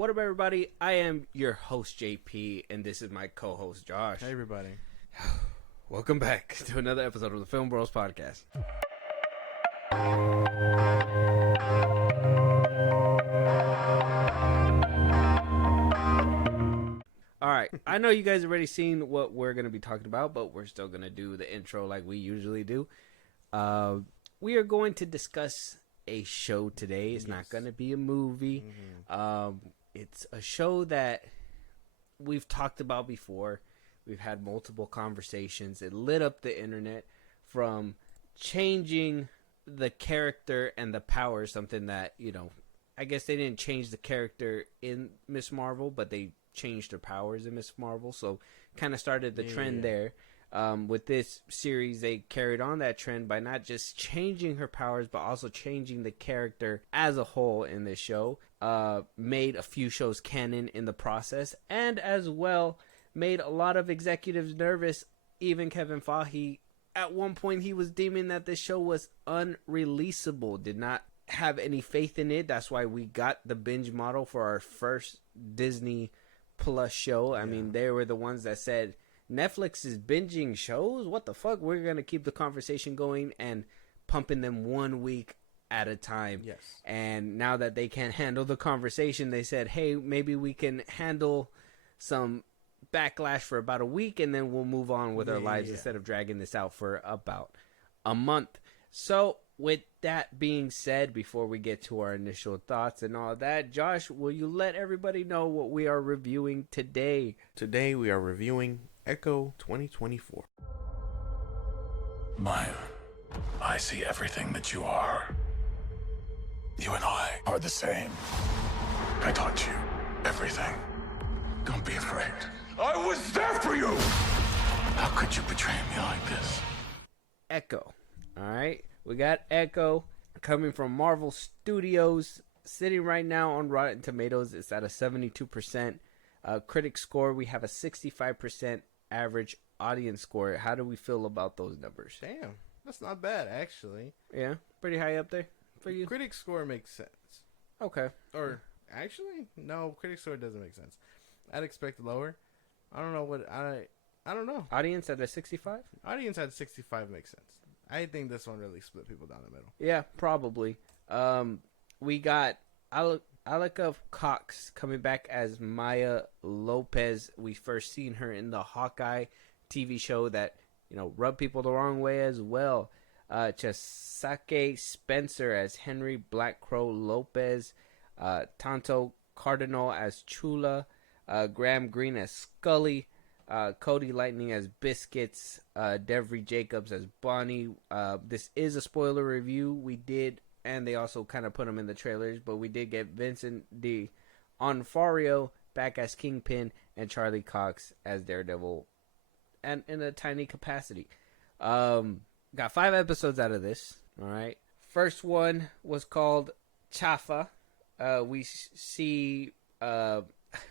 What up, everybody? I am your host, JP, and this is my co-host, Josh. Hey, everybody. Welcome back to another episode of the FilmBros podcast. All right, I know you guys already seen what we're going to be talking about, but we're still going to do the intro like we usually do. We are going to discuss a show today. It's not going to be a movie. It's a show that we've talked about before. We've had multiple conversations. It lit up the internet from changing the character and the power, something that, I guess they didn't change the character in Miss Marvel, but they changed her powers in Miss Marvel. So kind of started the trend there. With this series, they carried on that trend by not just changing her powers, but also changing the character as a whole in this show. Made a few shows canon in the process, and as well made a lot of executives nervous. Even Kevin Feige, at one point, he was deeming that this show was unreleasable, did not have any faith in it. That's why we got the binge model for our first Disney Plus show. I mean, they were the ones that said, Netflix is binging shows? What the fuck? We're going to keep the conversation going and pumping them 1 week at a time. Yes. And now that they can't handle the conversation, they said, hey, maybe we can handle some backlash for about a week and then we'll move on with our lives instead of dragging this out for about a month. So with that being said, before we get to our initial thoughts and all that, Josh, will you let everybody know what we are reviewing today? Today we are reviewing Echo 2024. Maya, I see everything that you are. You and I are the same. I taught you everything. Don't be afraid. I was there for you! How could you betray me like this? Echo. Alright, we got Echo coming from Marvel Studios, sitting right now on Rotten Tomatoes. It's at a 72%. Critic score, we have a 65% average audience score. How do we feel about those numbers? Damn, that's not bad, actually. Yeah, pretty high up there for you? Critic score makes sense. Okay. Or, actually, no, critic score doesn't make sense. I'd expect lower. I don't know what, I don't know. Audience at a 65? Audience at 65 makes sense. I think this one really split people down the middle. Yeah, probably. We got Alika Cox coming back as Maya Lopez. We first seen her in the Hawkeye TV show that, rubbed people the wrong way as well. Chisake Spencer as Henry Black Crow Lopez. Tonto Cardinal as Chula. Graham Greene as Scully. Cody Lightning as Biscuits. Devry Jacobs as Bonnie. This is a spoiler review. We did, and they also kind of put them in the trailers, but we did get Vincent D'Onofrio back as Kingpin and Charlie Cox as Daredevil, and in a tiny capacity. Got 5 episodes out of this. All right. First one was called Chafa. We see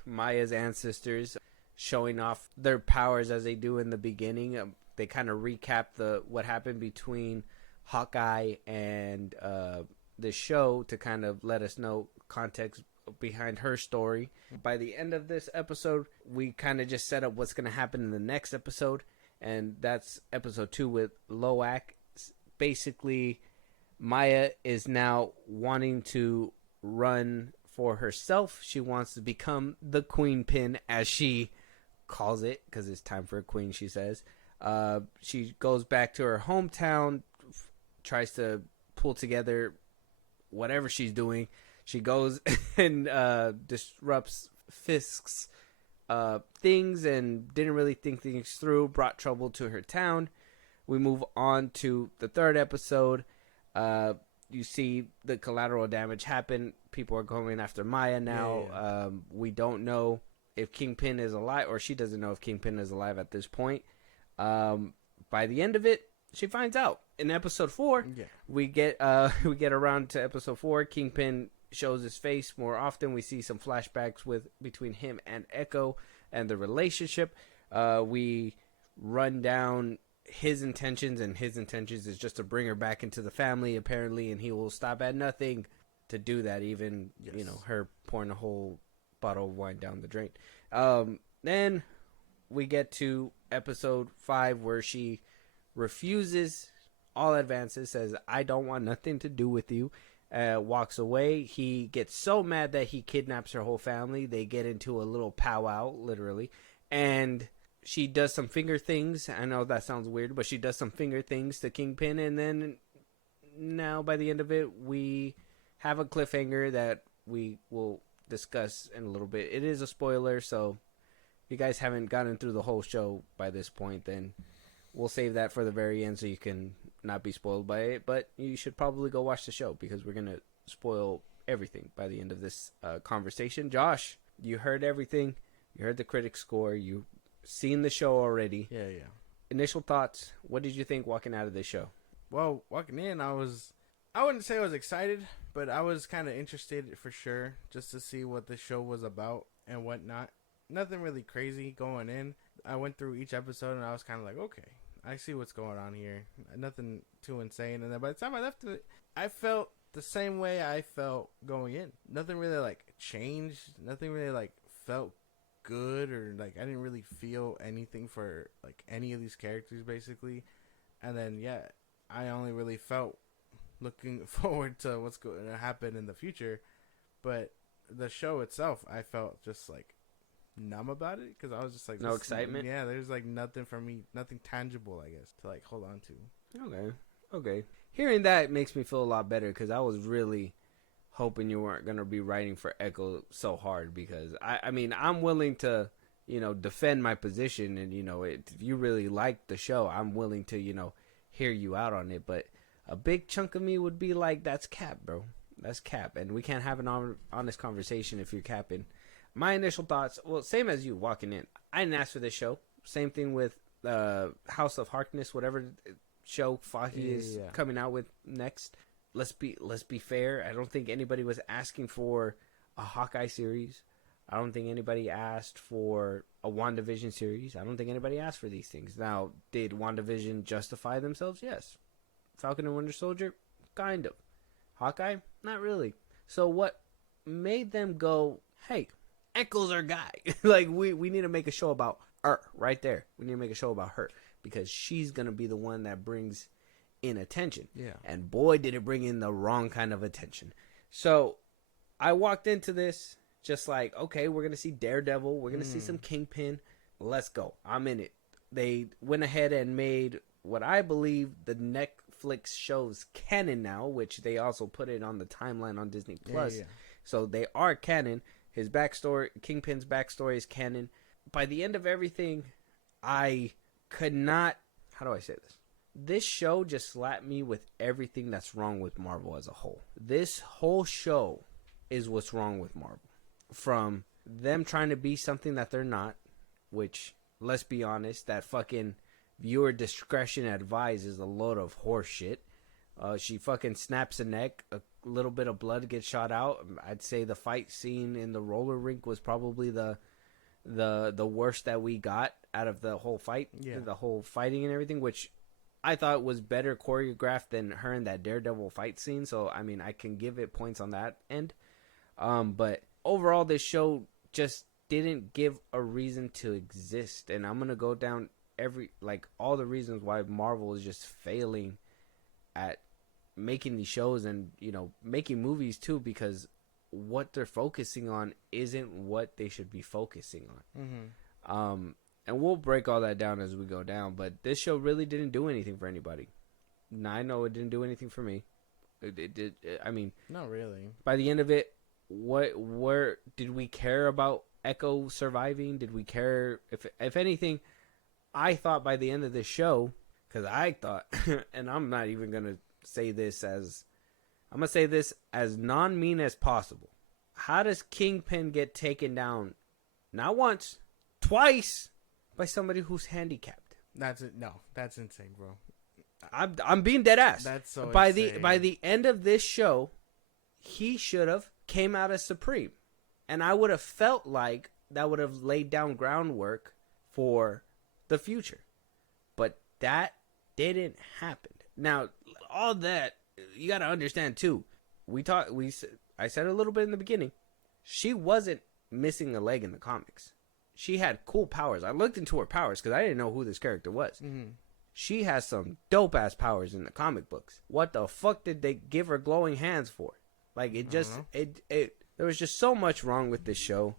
Maya's ancestors showing off their powers as they do in the beginning. They kind of recap what happened between Hawkeye and the show to kind of let us know context behind her story. By the end of this episode, we kind of just set up what's going to happen in the next episode, and that's episode 2 with Loak. Basically, Maya is now wanting to run for herself. She wants to become the Queen Pin, as she calls it, because it's time for a queen, she says. She goes back to her hometown, tries to pull together whatever she's doing. She goes and disrupts Fisk's things and didn't really think things through, brought trouble to her town. We move on to the 3rd episode. You see the collateral damage happen. People are going after Maya now. We don't know if Kingpin is alive, or she doesn't know if Kingpin is alive at this point. By the end of it, she finds out. In episode 4, we get around to episode 4. Kingpin shows his face more often. We see some flashbacks between him and Echo and the relationship. We run down his intentions, and his intentions is just to bring her back into the family, apparently, and he will stop at nothing to do that. Even her pouring a whole bottle of wine down the drain. Then we get to episode 5 where she refuses all advances, says, I don't want nothing to do with you, walks away. He gets so mad that he kidnaps her whole family. They get into a little powwow, literally, and she does some finger things. I know that sounds weird, but she does some finger things to Kingpin, and then now by the end of it, we have a cliffhanger that we will discuss in a little bit. It is a spoiler, so if you guys haven't gotten through the whole show by this point, then we'll save that for the very end so you can not be spoiled by it. But you should probably go watch the show because we're going to spoil everything by the end of this conversation. Josh, you heard everything. You heard the critic score. You've seen the show already. Yeah. Initial thoughts. What did you think walking out of this show? Well, walking in, I wouldn't say I was excited, but I was kind of interested for sure, just to see what the show was about and whatnot. Nothing really crazy going in. I went through each episode and I was kind of like, okay, I see what's going on here. Nothing too insane. And then by the time I left it, I felt the same way I felt going in. Nothing really like changed. Nothing really like felt good, or like I didn't really feel anything for like any of these characters basically. And then yeah, I only really felt looking forward to what's going to happen in the future. But the show itself, I felt just like numb about it because I was just like, no excitement. Yeah, there's like nothing for me, nothing tangible, I guess, to like hold on to. Okay. Hearing that makes me feel a lot better because I was really hoping you weren't gonna be writing for Echo so hard, because I mean I'm willing to defend my position, and if you really like the show, I'm willing to hear you out on it. But a big chunk of me would be like, that's cap, bro. That's cap, and we can't have an honest conversation if you're capping. My initial thoughts, well, same as you walking in. I didn't ask for this show. Same thing with House of Harkness, whatever show Fahey is coming out with next. Let's be fair. I don't think anybody was asking for a Hawkeye series. I don't think anybody asked for a WandaVision series. I don't think anybody asked for these things. Now, did WandaVision justify themselves? Yes. Falcon and Winter Soldier? Kind of. Hawkeye? Not really. So what made them go, hey, Echo's our guy. Like, we need to make a show about her right there. We need to make a show about her because she's going to be the one that brings in attention. Yeah. And boy, did it bring in the wrong kind of attention. So I walked into this just like, okay, we're going to see Daredevil. We're going to see some Kingpin. Let's go. I'm in it. They went ahead and made what I believe the Netflix show's canon now, which they also put it on the timeline on Disney Plus. Yeah. So they are canon. His backstory, Kingpin's backstory is canon. By the end of everything, I could not... How do I say this? This show just slapped me with everything that's wrong with Marvel as a whole. This whole show is what's wrong with Marvel. From them trying to be something that they're not, which, let's be honest, that fucking viewer discretion advised is a load of horse shit. She fucking snaps a neck, a little bit of blood gets shot out. I'd say the fight scene in the roller rink was probably the worst that we got out of the whole fight, the whole fighting and everything, which I thought was better choreographed than her in that Daredevil fight scene. So, I mean, I can give it points on that end. But overall, this show just didn't give a reason to exist. And I'm going to go down all the reasons why Marvel is just failing at making these shows and, making movies too, because what they're focusing on isn't what they should be focusing on. Mm-hmm. And we'll break all that down as we go down, but this show really didn't do anything for anybody. Now, I know it didn't do anything for me. It did. I mean, not really. By the end of it, where did we care about Echo surviving? Did we care? If anything, I thought by the end of this show, because I thought, and I'm not even gonna say this as, I'm gonna say this as non-mean as possible. How does Kingpin get taken down? Not once, twice, by somebody who's handicapped? That's it. No, that's insane, bro. I'm being dead ass. That's so by insane. By the end of this show, he should have came out as Supreme, and I would have felt like that would have laid down groundwork for the future. But that didn't happen. Now, all that you got to understand too. I said a little bit in the beginning. She wasn't missing a leg in the comics. She had cool powers. I looked into her powers because I didn't know who this character was. Mm-hmm. She has some dope ass powers in the comic books. What the fuck did they give her glowing hands for? Like it just there was just so much wrong with this show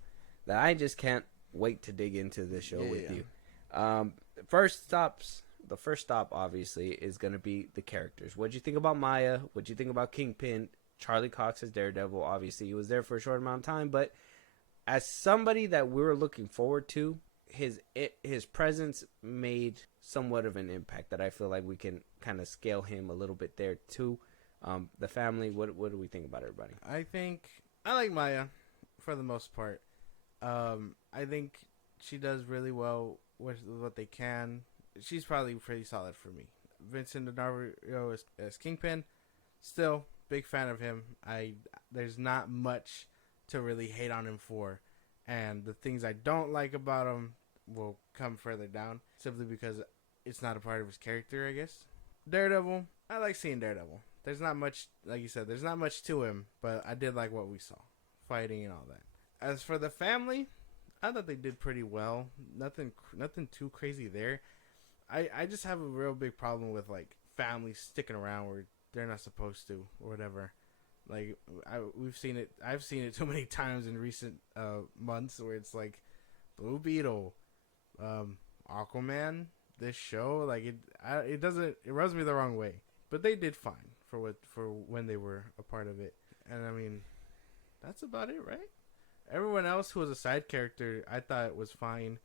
that I just can't wait to dig into this show with you. The first stop obviously is gonna be the characters. What'd you think about Maya? What'd you think about Kingpin? Charlie Cox as Daredevil. Obviously, he was there for a short amount of time, but as somebody that we were looking forward to, his presence made somewhat of an impact that I feel like we can kind of scale him a little bit there too. The family, what do we think about everybody? I think I like Maya for the most part. I think she does really well with what they can. She's probably pretty solid for me. Vincent D'Onofrio as Kingpin, still big fan of him. There's not much to really hate on him for, and the things I don't like about him will come further down simply because it's not a part of his character, I guess. Daredevil, I like seeing Daredevil. There's not much, like you said, there's not much to him, but I did like what we saw, fighting and all that. As for the family, I thought they did pretty well. Nothing too crazy there. I just have a real big problem with like families sticking around where they're not supposed to or whatever. Like I've seen it too many times in recent months where it's like Blue Beetle, Aquaman, this show, like it rubs me the wrong way. But they did fine for when they were a part of it. And I mean, that's about it, right? Everyone else who was a side character, I thought it was fine,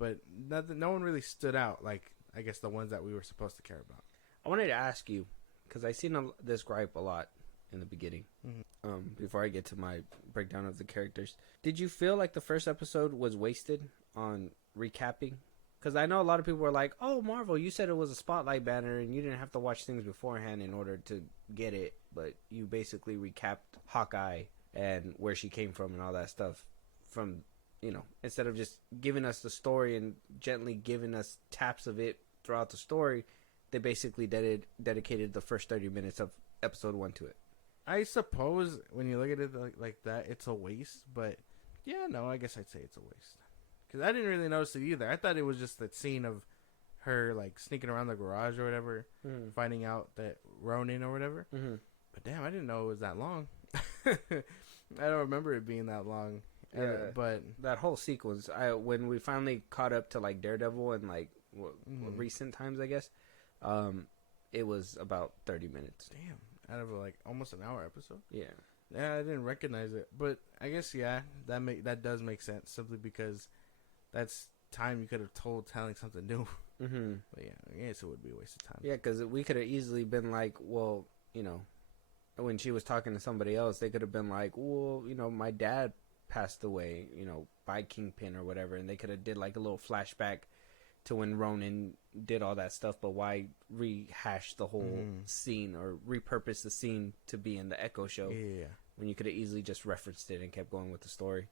but no one really stood out like I guess the ones that we were supposed to care about. I wanted to ask you because I seen this gripe a lot in the beginning. Before I get to my breakdown of the characters, did you feel like the first episode was wasted on recapping? Because I know a lot of people were like, "Oh, Marvel, you said it was a spotlight banner and you didn't have to watch things beforehand in order to get it, but you basically recapped Hawkeye and where she came from and all that stuff from, instead of just giving us the story and gently giving us taps of it throughout the story, they basically dedicated the first 30 minutes of episode 1 to it." I suppose when you look at it like that, it's a waste. But yeah, no, I guess I'd say it's a waste. Because I didn't really notice it either. I thought it was just that scene of her like sneaking around the garage or whatever, finding out that Ronin or whatever. Mm-hmm. But damn, I didn't know it was that long. I don't remember it being that long. Yeah, but that whole sequence, when we finally caught up to like Daredevil and like recent times, I guess, it was about 30 minutes. Damn. Out of like almost an hour episode. Yeah, I didn't recognize it, but I guess that does make sense simply because that's time you could have telling something new. Mm-hmm. But yeah, I guess it would be a waste of time. Yeah, because we could have easily been like, well, when she was talking to somebody else, they could have been like, well, my dad passed away, by Kingpin or whatever, and they could have did like a little flashback to when Ronin did all that stuff, but why rehash the whole scene or repurpose the scene to be in the Echo show? Yeah. When you could have easily just referenced it and kept going with the story.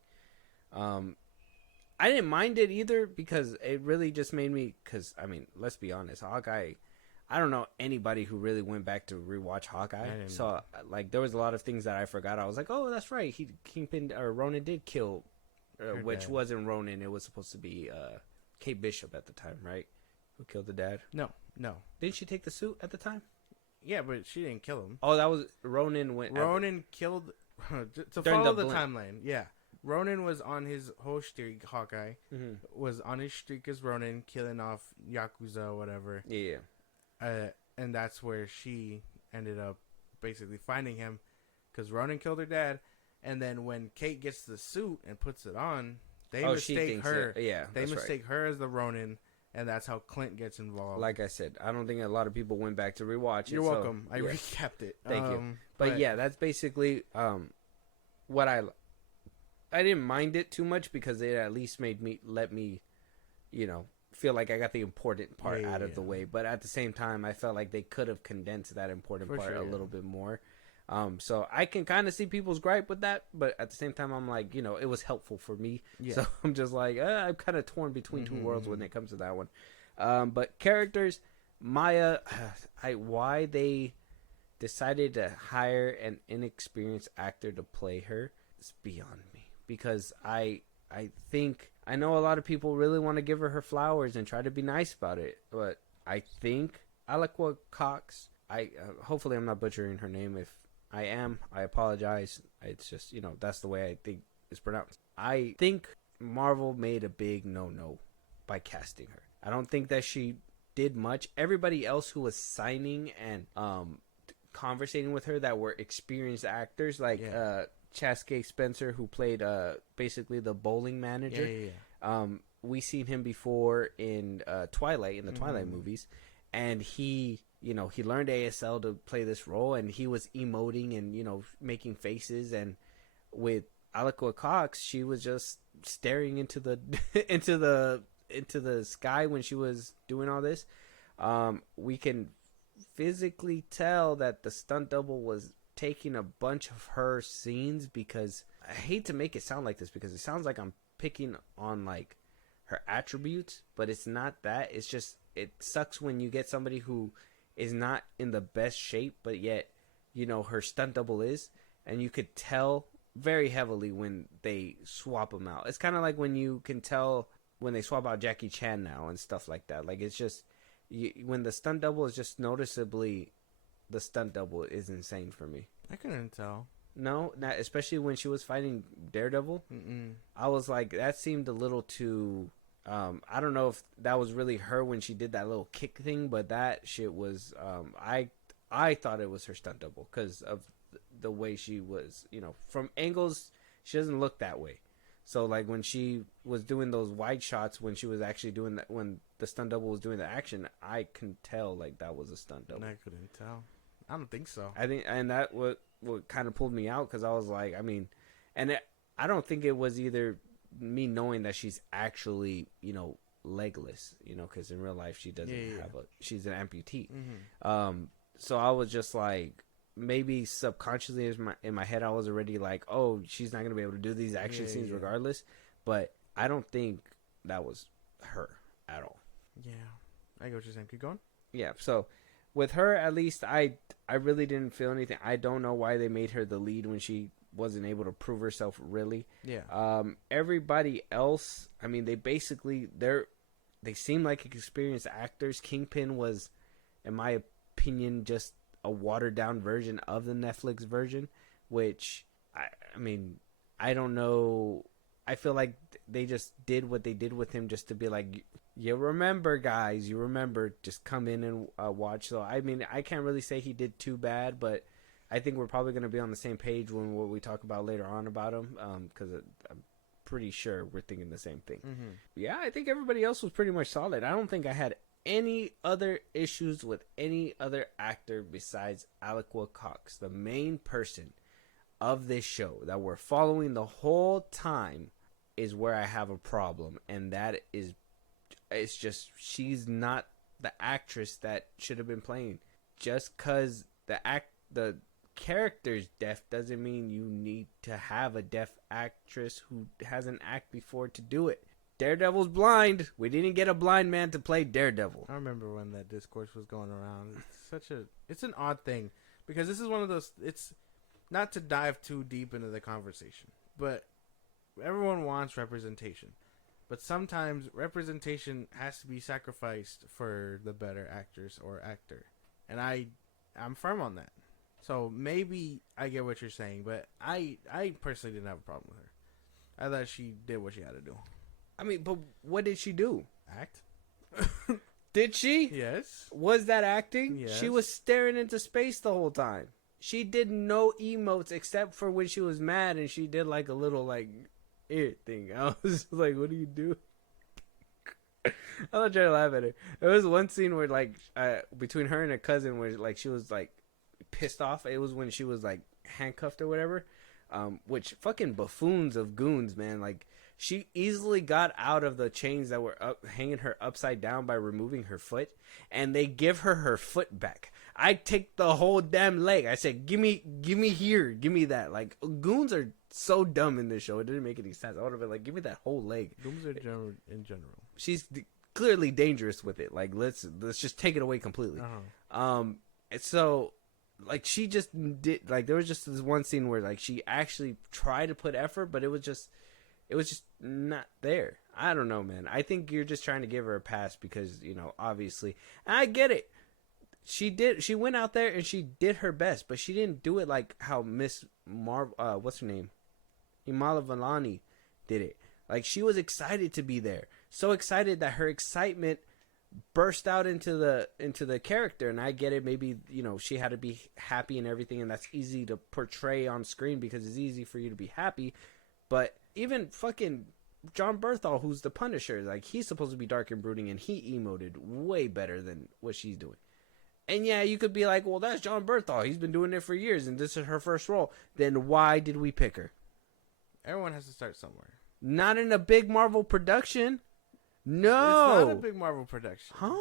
I didn't mind it either because it really just made me, because, I mean, let's be honest, Hawkeye, I don't know anybody who really went back to rewatch Hawkeye. So, like, there was a lot of things that I forgot. I was like, oh, that's right. Kingpin, or Ronin did kill, which wasn't Ronin. It was supposed to be, Kate Bishop at the time, right? Who killed the dad? No. Didn't she take the suit at the time? Yeah, but she didn't kill him. Oh, that was Ronin. Ronin killed to follow the timeline. Yeah, Ronin was on his whole streak. Hawkeye was on his streak as Ronin, killing off Yakuza or whatever. Yeah. And that's where she ended up basically finding him because Ronin killed her dad. And then when Kate gets the suit and puts it on, they mistake her. They mistake her as the Ronin, and that's how Clint gets involved. Like I said, I don't think a lot of people went back to rewatch it. You're welcome. I recapped it. Thank you. But yeah, that's basically what I didn't mind it too much because it at least let me, feel like I got the important part out of the way. But at the same time, I felt like they could have condensed that important part a little bit more. So I can kind of see people's gripe with that, but at the same time, I'm like, it was helpful for me. Yeah. So I'm just like, I'm kind of torn between two worlds when it comes to that one. But characters, Maya, why they decided to hire an inexperienced actor to play her is beyond me. because I think I know a lot of people really want to give her flowers and try to be nice about it, but I think Alaqua Cox. Hopefully I'm not butchering her name. If I am, I apologize. It's just, that's the way I think it's pronounced. I think Marvel made a big no by casting her. I don't think that she did much. Everybody else who was signing and conversating with her that were experienced actors, like Chaske Spencer, who played basically the bowling manager. We seen him before in Twilight, in the Twilight movies, and he learned ASL to play this role, and he was emoting and making faces. And with Alaqua Cox, she was just staring into the into the sky when she was doing all this. We can physically tell that the stunt double was taking a bunch of her scenes, because I hate to make it sound like this because it sounds like I'm picking on like her attributes, but it's not that. It's just, it sucks when you get somebody who is not in the best shape, but yet her stunt double is, and you could tell very heavily when they swap them out. It's kind of like when you can tell when they swap out Jackie Chan now and stuff like that. Like, it's just when the stunt double is just noticeably the stunt double is insane for me. I couldn't tell. No, not especially when she was fighting Daredevil. I was like, that seemed a little too. I don't know if that was really her when she did that little kick thing, but that shit was. I thought it was her stunt double because of the way she was. From angles, she doesn't look that way. So like when she was doing those wide shots, when she was actually doing that, when the stunt double was doing the action, I can tell like that was a stunt double. I couldn't tell. I don't think so. I think, and that what kind of pulled me out, because I was like, I don't think it was either me knowing that she's actually legless, because in real life she doesn't have she's an amputee. So I was just like, maybe subconsciously in my head I was already like, oh, she's not gonna be able to do these action scenes regardless. But I don't think that was her at all. Yeah, I get what you're saying. Keep going. Yeah. So with her, at least I really didn't feel anything. I don't know why they made her the lead when she wasn't able to prove herself really. Yeah. Everybody else, they seem like experienced actors. Kingpin was, in my opinion, just a watered down version of the Netflix version, which I don't know. I feel like they just did what they did with him just to be like, you remember, guys, just come in and watch. So I can't really say he did too bad, but I think we're probably going to be on the same page when what we talk about later on about him, because I'm pretty sure we're thinking the same thing. Yeah, I think everybody else was pretty much solid. I don't think I had any other issues with any other actor besides Alaqua Cox, the main person of this show that we're following the whole time, is where I have a problem, and that is, it's just, she's not the actress that should have been playing. Just because the character's deaf doesn't mean you need to have a deaf actress who hasn't acted before to do it. Daredevil's blind. We didn't get a blind man to play Daredevil. I remember when that discourse was going around. It's an odd thing, because this is one of those, it's not to dive too deep into the conversation, but everyone wants representation. But sometimes representation has to be sacrificed for the better actress or actor. And I'm firm on that. So maybe I get what you're saying, but I personally didn't have a problem with her. I thought she did what she had to do. But what did she do? Act? Did she? Yes. Was that acting? Yes. She was staring into space the whole time. She did no emotes except for when she was mad and she did like a little like ear thing. I was like, what do you do? I'm not trying to laugh at her. There was one scene where like between her and her cousin where like she was like pissed off. It was when she was like handcuffed or whatever. Which fucking buffoons of goons, man. Like, she easily got out of the chains that were hanging her upside down by removing her foot, and they give her foot back. I take the whole damn leg. I said, give me here, give me that. Like, goons are so dumb in this show. It didn't make any sense. I would have been like, give me that whole leg. Goons are in general. She's clearly dangerous with it. Like, let's just take it away completely. Uh-huh. So like she just did, like there was just this one scene where like she actually tried to put effort, but it was just not there. I don't know, man. I think you're just trying to give her a pass because, you know, obviously, and I get it. She went out there and she did her best, but she didn't do it like how Miss what's her name? Imala Valani did it. Like, she was excited to be there. So excited that her excitement burst out into the character. And I get it. Maybe, you know, she had to be happy and everything, and that's easy to portray on screen because it's easy for you to be happy. But even fucking John Berthal, who's the Punisher, like, he's supposed to be dark and brooding, and he emoted way better than what she's doing. And yeah, you could be like, well, that's John Berthal. He's been doing it for years, and this is her first role. Then why did we pick her? Everyone has to start somewhere. Not in a big Marvel production. No. It's not a big Marvel production. Huh?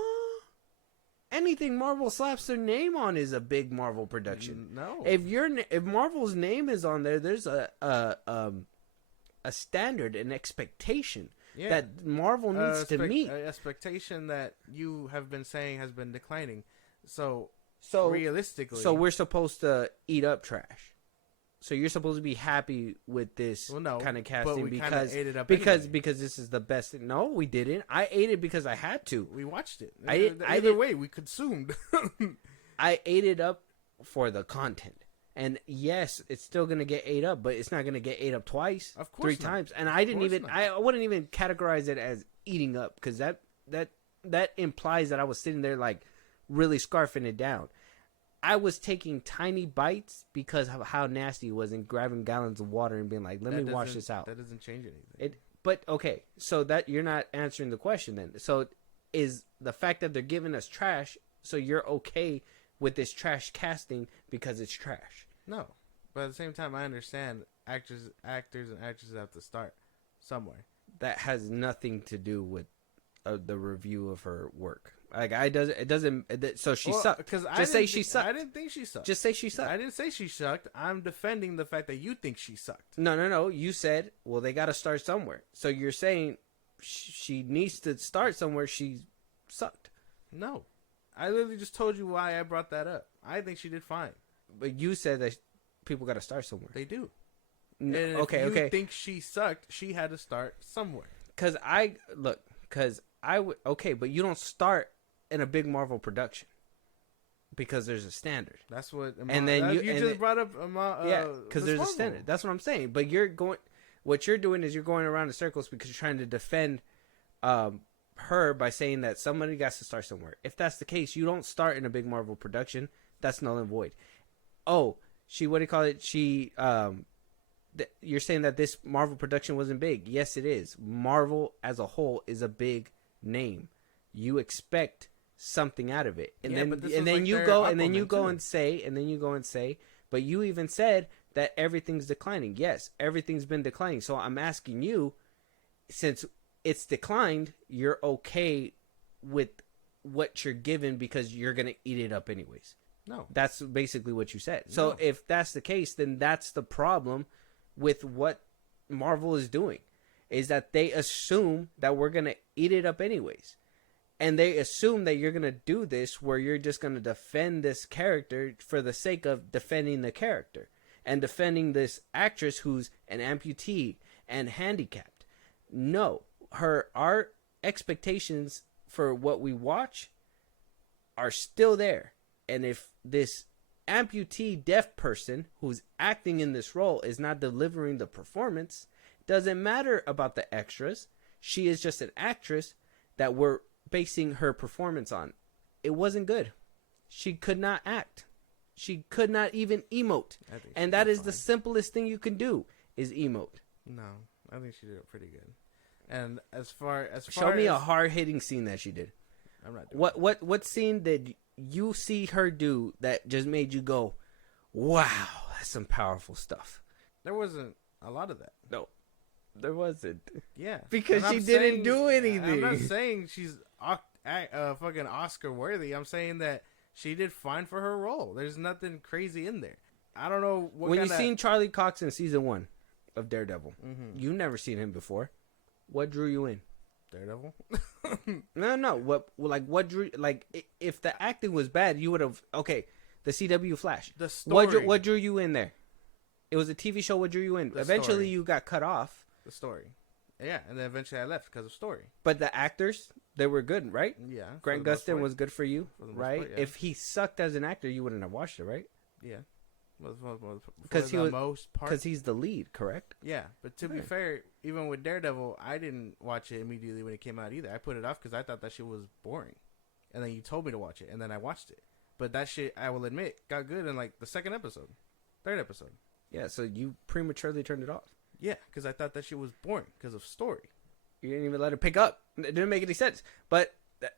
Anything Marvel slaps their name on is a big Marvel production. No. If Marvel's name is on there, there's a standard, an expectation that Marvel needs to meet. An expectation that you have been saying has been declining. So realistically, so we're supposed to eat up trash. So you're supposed to be happy with this kind of casting because ate it up because this is the best. No, we didn't. I ate it because I had to. We watched it. Either way, we consumed. I ate it up for the content. And yes, it's still gonna get ate up, but it's not gonna get ate up twice, of course 3 times. And I wouldn't even categorize it as eating up because that implies that I was sitting there like really scarfing it down. I was taking tiny bites because of how nasty it was, and grabbing gallons of water and being like, "Let me wash this out." That doesn't change anything. But okay, so that you're not answering the question then. So is the fact that they're giving us trash, so you're okay with this trash casting because it's trash? No, but at the same time, I understand actors and actresses have to start somewhere. That has nothing to do with the review of her work. Like, it doesn't. So she sucked. Just say she sucked. I didn't think she sucked. Just say she sucked. I didn't say she sucked. I'm defending the fact that you think she sucked. No. You said, well, they got to start somewhere. So you're saying she needs to start somewhere. She sucked. No, I literally just told you why I brought that up. I think she did fine. But you said that people got to start somewhere. They do. No, and if you think she sucked, she had to start somewhere. Because but you don't start in a big Marvel production because there's a standard. That's what. And then you just brought up. Because there's a standard. That's what I'm saying. But what you're doing is you're going around in circles because you're trying to defend her by saying that somebody got to start somewhere. If that's the case, you don't start in a big Marvel production. That's null and void. Oh, what do you call it? You're saying that this Marvel production wasn't big. Yes, it is. Marvel as a whole is a big name. You expect something out of it, and then you go and say, but you even said that everything's declining. Yes, everything's been declining. So I'm asking you, since it's declined, you're okay with what you're given because you're gonna eat it up anyways. No, that's basically what you said. So if that's the case, then that's the problem with what Marvel is doing, is that they assume that we're gonna eat it up anyways. And they assume that you're going to do this where you're just going to defend this character for the sake of defending the character and defending this actress who's an amputee and handicapped. No, our expectations for what we watch are still there. And if this amputee deaf person who's acting in this role is not delivering the performance, doesn't matter about the extras. She is just an actress that we're basing her performance on. It wasn't good. She could not act. She could not even emote. And that is the simplest thing you can do is emote. No, I think she did it pretty good. And as far show me a hard hitting scene that she did. I'm not doing what scene did you see her do that just made you go, wow, that's some powerful stuff? There wasn't a lot of that. No, there wasn't. Yeah, because she didn't do anything. I'm not saying she's fucking Oscar worthy. I'm saying that she did fine for her role. There's nothing crazy in there. I don't know when you've seen Charlie Cox in season 1 of Daredevil. Mm-hmm. You've never seen him before. What drew you in? Daredevil? No. What drew? Like, if the acting was bad, you would have. Okay, The CW Flash. The story. What drew you in there? It was a TV show. What drew you in? The Eventually, story. you got cut off. The story. Yeah, and then eventually I left because of story. But the actors, they were good, right? Yeah. Grant Gustin was good for you, For the most right? part, yeah. If he sucked as an actor, you wouldn't have watched it, right? Yeah. Because most part. Because he's the lead, correct? Yeah, but to be Yeah. fair, even with Daredevil, I didn't watch it immediately when it came out either. I put it off because I thought that shit was boring, and then you told me to watch it, and then I watched it. But that shit, I will admit, got good in like the third episode. Yeah, so you prematurely turned it off. Yeah, because I thought that shit was boring because of story. You didn't even let it pick up. It didn't make any sense. But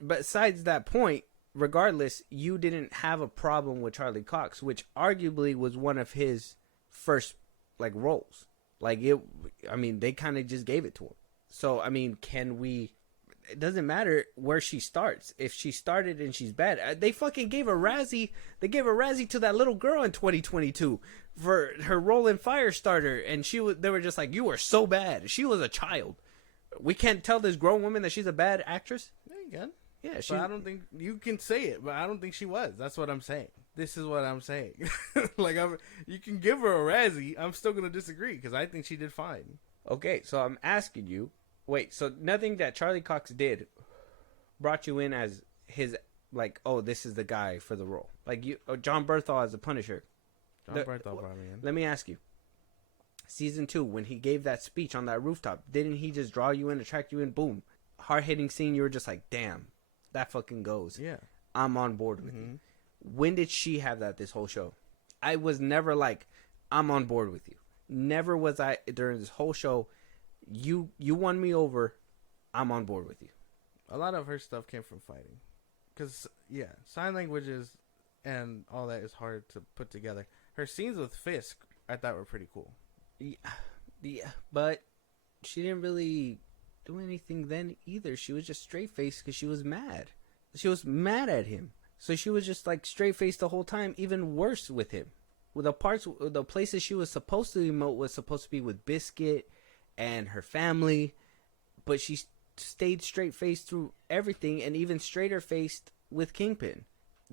besides that point, regardless, you didn't have a problem with Charlie Cox, which arguably was one of his first like roles. Like they kind of just gave it to him. So I mean, it doesn't matter where she starts. If she started and she's bad, they fucking gave a Razzie. They gave a Razzie to that little girl in 2022 for her role in Firestarter, and they were just like, you were so bad. She was a child. We can't tell this grown woman that she's a bad actress. Yeah, you can. Yeah, But I don't think you can say it, but I don't think she was. That's what I'm saying. This is what I'm saying. You can give her a Razzie. I'm still gonna disagree because I think she did fine. Okay, so I'm asking you. Wait, so nothing that Charlie Cox did brought you in as his like, oh, this is the guy for the role. Like John Berthal as a Punisher. Berthal brought me in. Let me ask you. Season 2, when he gave that speech on that rooftop, didn't he just draw you in, attract you in, boom, hard hitting scene? You were just like, damn, that fucking goes. Yeah, I'm on board with you. When did she have that this whole show? I was never like, I'm on board with you. Never was I during this whole show. You won me over. I'm on board with you. A lot of her stuff came from fighting, because sign languages and all that is hard to put together. Her scenes with Fisk, I thought were pretty cool. Yeah, but she didn't really do anything then either. She was just straight faced because she was mad. She was mad at him, so she was just like straight faced the whole time. Even worse with him. With the places she was supposed to emote was supposed to be with Biscuit and her family, but she stayed straight faced through everything, and even straighter faced with Kingpin.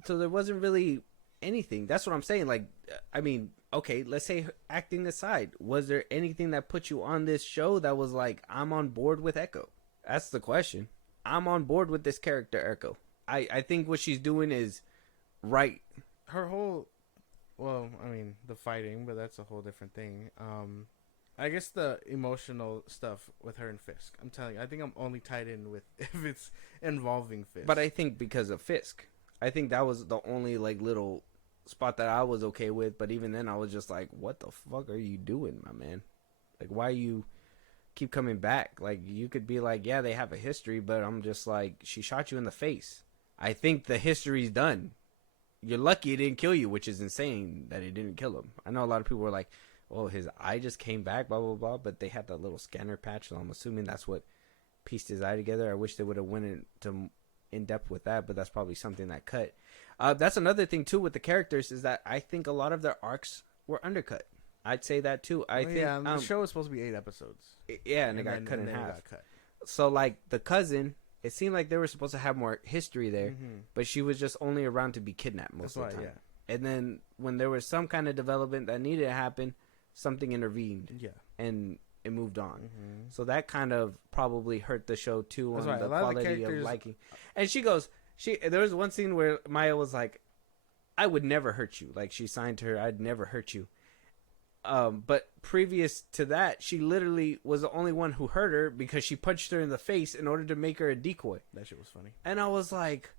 So there wasn't really anything. That's what I'm saying. Like, I mean, okay, let's say acting aside, was there anything that put you on this show that was like, I'm on board with Echo? That's the question. I'm on board with this character, Echo. I think what she's doing is right. Her whole, the fighting, but that's a whole different thing. I guess the emotional stuff with her and Fisk. I'm telling you, I think I'm only tied in with if it's involving Fisk. But I think because of Fisk, I think that was the only like little spot that I was okay with. But even then, I was just like, "What the fuck are you doing, my man? Like, why you keep coming back? Like, you could be like, yeah, they have a history, but I'm just like, she shot you in the face. I think the history's done. You're lucky it didn't kill you, which is insane that it didn't kill him. I know a lot of people were like, oh, his eye just came back, blah, blah, blah. But they had that little scanner patch, so I'm assuming that's what pieced his eye together. I wish they would have went into in depth with that, but that's probably something that cut. That's another thing, too, with the characters is that I think a lot of their arcs were undercut. I'd say that, too. I think the show was supposed to be 8 episodes. Yeah, and it got then- cut in then it half. got cut. So, like, the cousin, it seemed like they were supposed to have more history there, but she was just only around to be kidnapped most of the time. Yeah. And then when there was some kind of development that needed to happen, something intervened. Yeah. And it moved on. So that kind of probably hurt the show too on the quality of liking. And there was one scene where Maya was like, I would never hurt you. Like, she signed to her, I'd never hurt you. But previous to that, she literally was the only one who hurt her because she punched her in the face in order to make her a decoy. That shit was funny. And I was like,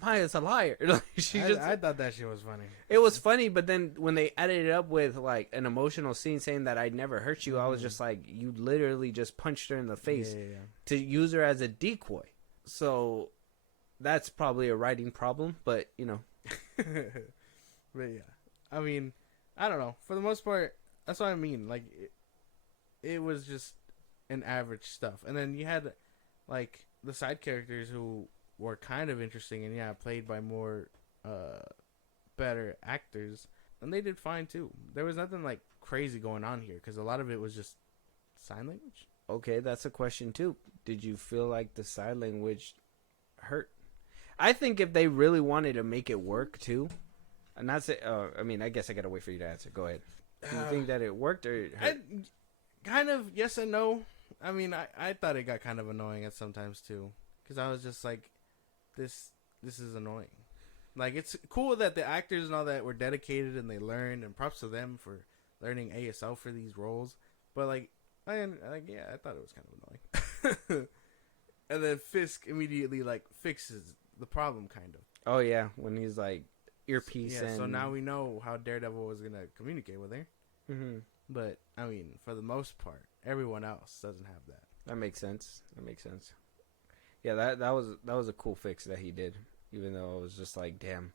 Maya's a liar. I thought that shit was funny. It was funny, but then when they added it up with like an emotional scene saying that I'd never hurt you, I was just like, you literally just punched her in the face to use her as a decoy. So that's probably a writing problem, but you know. But yeah, I mean, I don't know. For the most part, that's what I mean. Like, it was just an average stuff, and then you had like the side characters who were kind of interesting and played by more better actors, and they did fine too. There was nothing like crazy going on here because a lot of it was just sign language. Okay, that's a question too. Did you feel like the sign language hurt? I think if they really wanted to make it work too, I'm not say. I mean, I guess I gotta wait for you to answer. Go ahead. Do you think that it worked or? Kind of yes and no. I mean, I thought it got kind of annoying at sometimes too, because I was just like, this is annoying. Like, it's cool that the actors and all that were dedicated and they learned, and props to them for learning ASL for these roles. But like, I thought it was kind of annoying. And then Fisk immediately like fixes the problem, kind of. Oh yeah, when he's like earpiece. Yeah, and... so now we know how Daredevil was gonna communicate with her. Mm-hmm. But I mean, for the most part, everyone else doesn't have that. That makes sense. Yeah, that was a cool fix that he did. Even though it was just like, damn,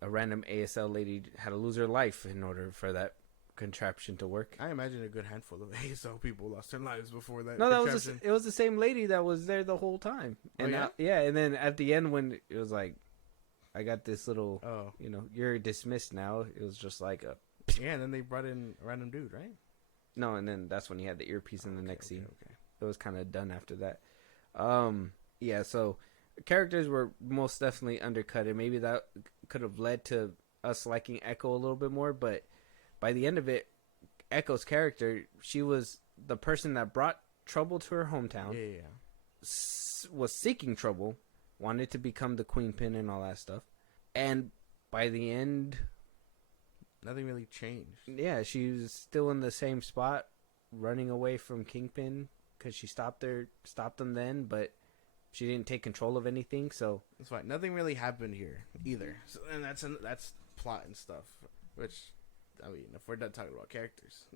a random ASL lady had to lose her life in order for that contraption to work. I imagine a good handful of ASL people lost their lives before that. No, it was the same lady that was there the whole time. And and then at the end when it was like, I got this little, you're dismissed now. It was just like a. Yeah, and then they brought in a random dude, right? No, and then that's when he had the earpiece in the next scene. Okay. It was kind of done after that. Yeah, so characters were most definitely undercut, and maybe that could have led to us liking Echo a little bit more, but by the end of it, Echo's character, she was the person that brought trouble to her hometown. Yeah. Was seeking trouble, wanted to become the Queenpin and all that stuff. And by the end, nothing really changed. Yeah, she was still in the same spot, running away from Kingpin because she stopped them then, but she didn't take control of anything. So that's fine. Nothing really happened here either. So, and that's plot and stuff. Which, I mean, if we're done talking about characters,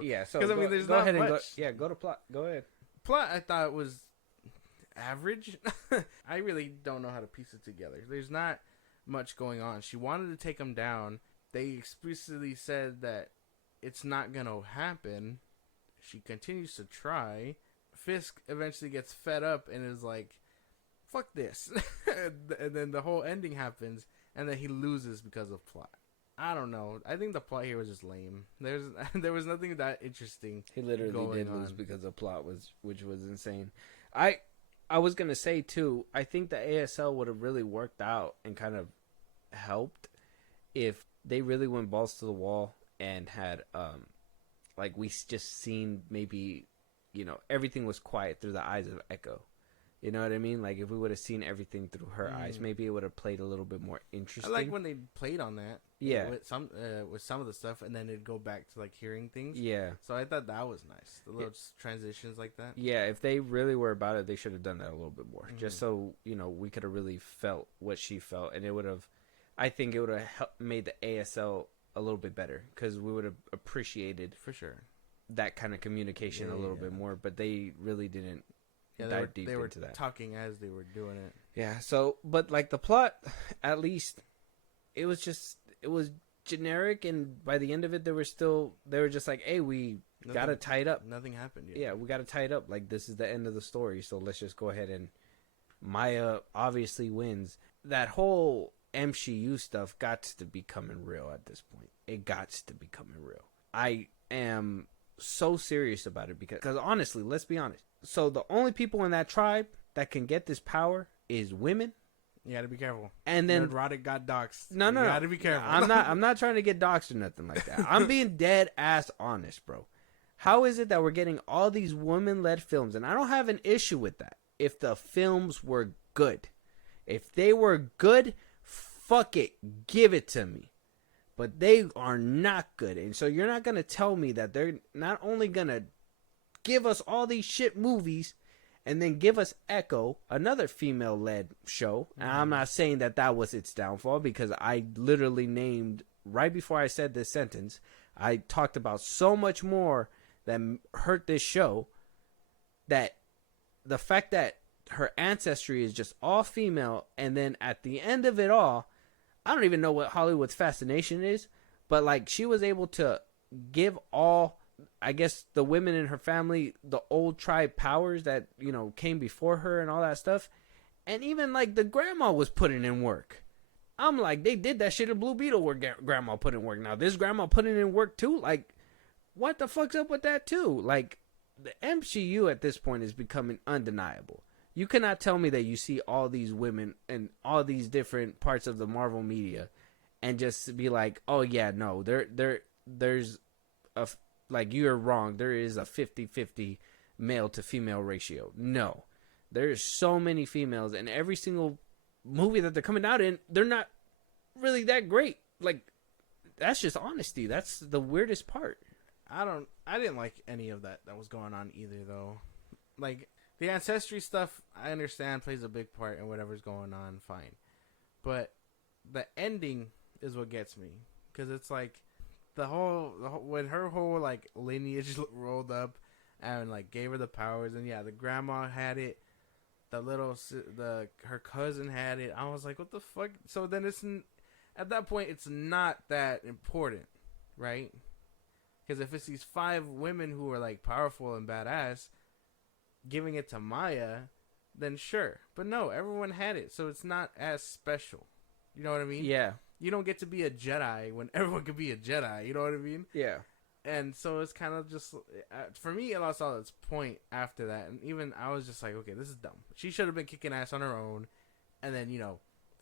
yeah. So because I mean, there's not ahead much. And go to plot. Go ahead. Plot, I thought was average. I really don't know how to piece it together. There's not much going on. She wanted to take him down. They explicitly said that it's not gonna happen. She continues to try. Fisk eventually gets fed up and is like, fuck this. And then the whole ending happens, and then he loses because of plot. I don't know. I think the plot here was just lame. There was nothing that interesting. He literally did lose because of plot, which was insane. I was gonna say too, I think the ASL would have really worked out and kind of helped if they really went balls to the wall and had like we just seen maybe, everything was quiet through the eyes of Echo. You know what I mean? Like if we would have seen everything through her eyes, maybe it would have played a little bit more interesting. I like when they played on that. Yeah. With some of the stuff, and then it'd go back to like hearing things. Yeah. So I thought that was nice. The little transitions like that. Yeah, if they really were about it, they should have done that a little bit more. Just so, we could have really felt what she felt, and it would have, I think it would have made the ASL a little bit better because we would have appreciated for sure that kind of communication a little bit more, but they really didn't dive deep into that. Talking as they were doing it. Yeah, so, but like the plot, at least, it was generic, and by the end of it, they were just like, hey, we gotta tie it up. Nothing happened yet. Yeah, we gotta tie it up. Like, this is the end of the story, so let's just go ahead and Maya obviously wins. That whole MCU stuff got to be coming real at this point. It got to be coming real. I am so serious about it because honestly, let's be honest. So the only people in that tribe that can get this power is women. You gotta be careful. And then Roddick got doxxed. No. You gotta be careful. I'm not trying to get doxxed or nothing like that. I'm being dead ass honest, bro. How is it that we're getting all these women-led films? And I don't have an issue with that if the films were good. If they were good, fuck it, give it to me. But they are not good. And so you're not going to tell me that they're not only going to give us all these shit movies and then give us Echo, another female-led show. And I'm not saying that was its downfall because I literally named, right before I said this sentence, I talked about so much more that hurt this show, that the fact that her ancestry is just all female, and then at the end of it all, I don't even know what Hollywood's fascination is, but like she was able to give all, I guess, the women in her family the old tribe powers that, came before her and all that stuff. And even like the grandma was putting in work. I'm like, they did that shit in Blue Beetle where grandma put in work. Now this grandma putting in work too. Like, what the fuck's up with that too? Like, the MCU at this point is becoming undeniable. You cannot tell me that you see all these women in all these different parts of the Marvel media and just be like, oh yeah, no, there's like, you're wrong. There is a 50-50 male to female ratio. No, there's so many females, and every single movie that they're coming out in, they're not really that great. Like, that's just honesty. That's the weirdest part. I didn't like any of that was going on either, though. Like, the ancestry stuff, I understand, plays a big part in whatever's going on, fine. But the ending is what gets me. Because it's like, when her whole, like, lineage rolled up and, like, gave her the powers, and yeah, the grandma had it, her cousin had it, I was like, what the fuck? So then at that point, it's not that important, right? Because if it's these 5 women who are, like, powerful and badass giving it to Maya, then sure. But no, everyone had it, so it's not as special. You know what I mean? Yeah. You don't get to be a Jedi when everyone can be a Jedi. You know what I mean? Yeah. And so it's kind of just, for me, it lost all its point after that. And even I was just like, okay, this is dumb. She should have been kicking ass on her own. And then,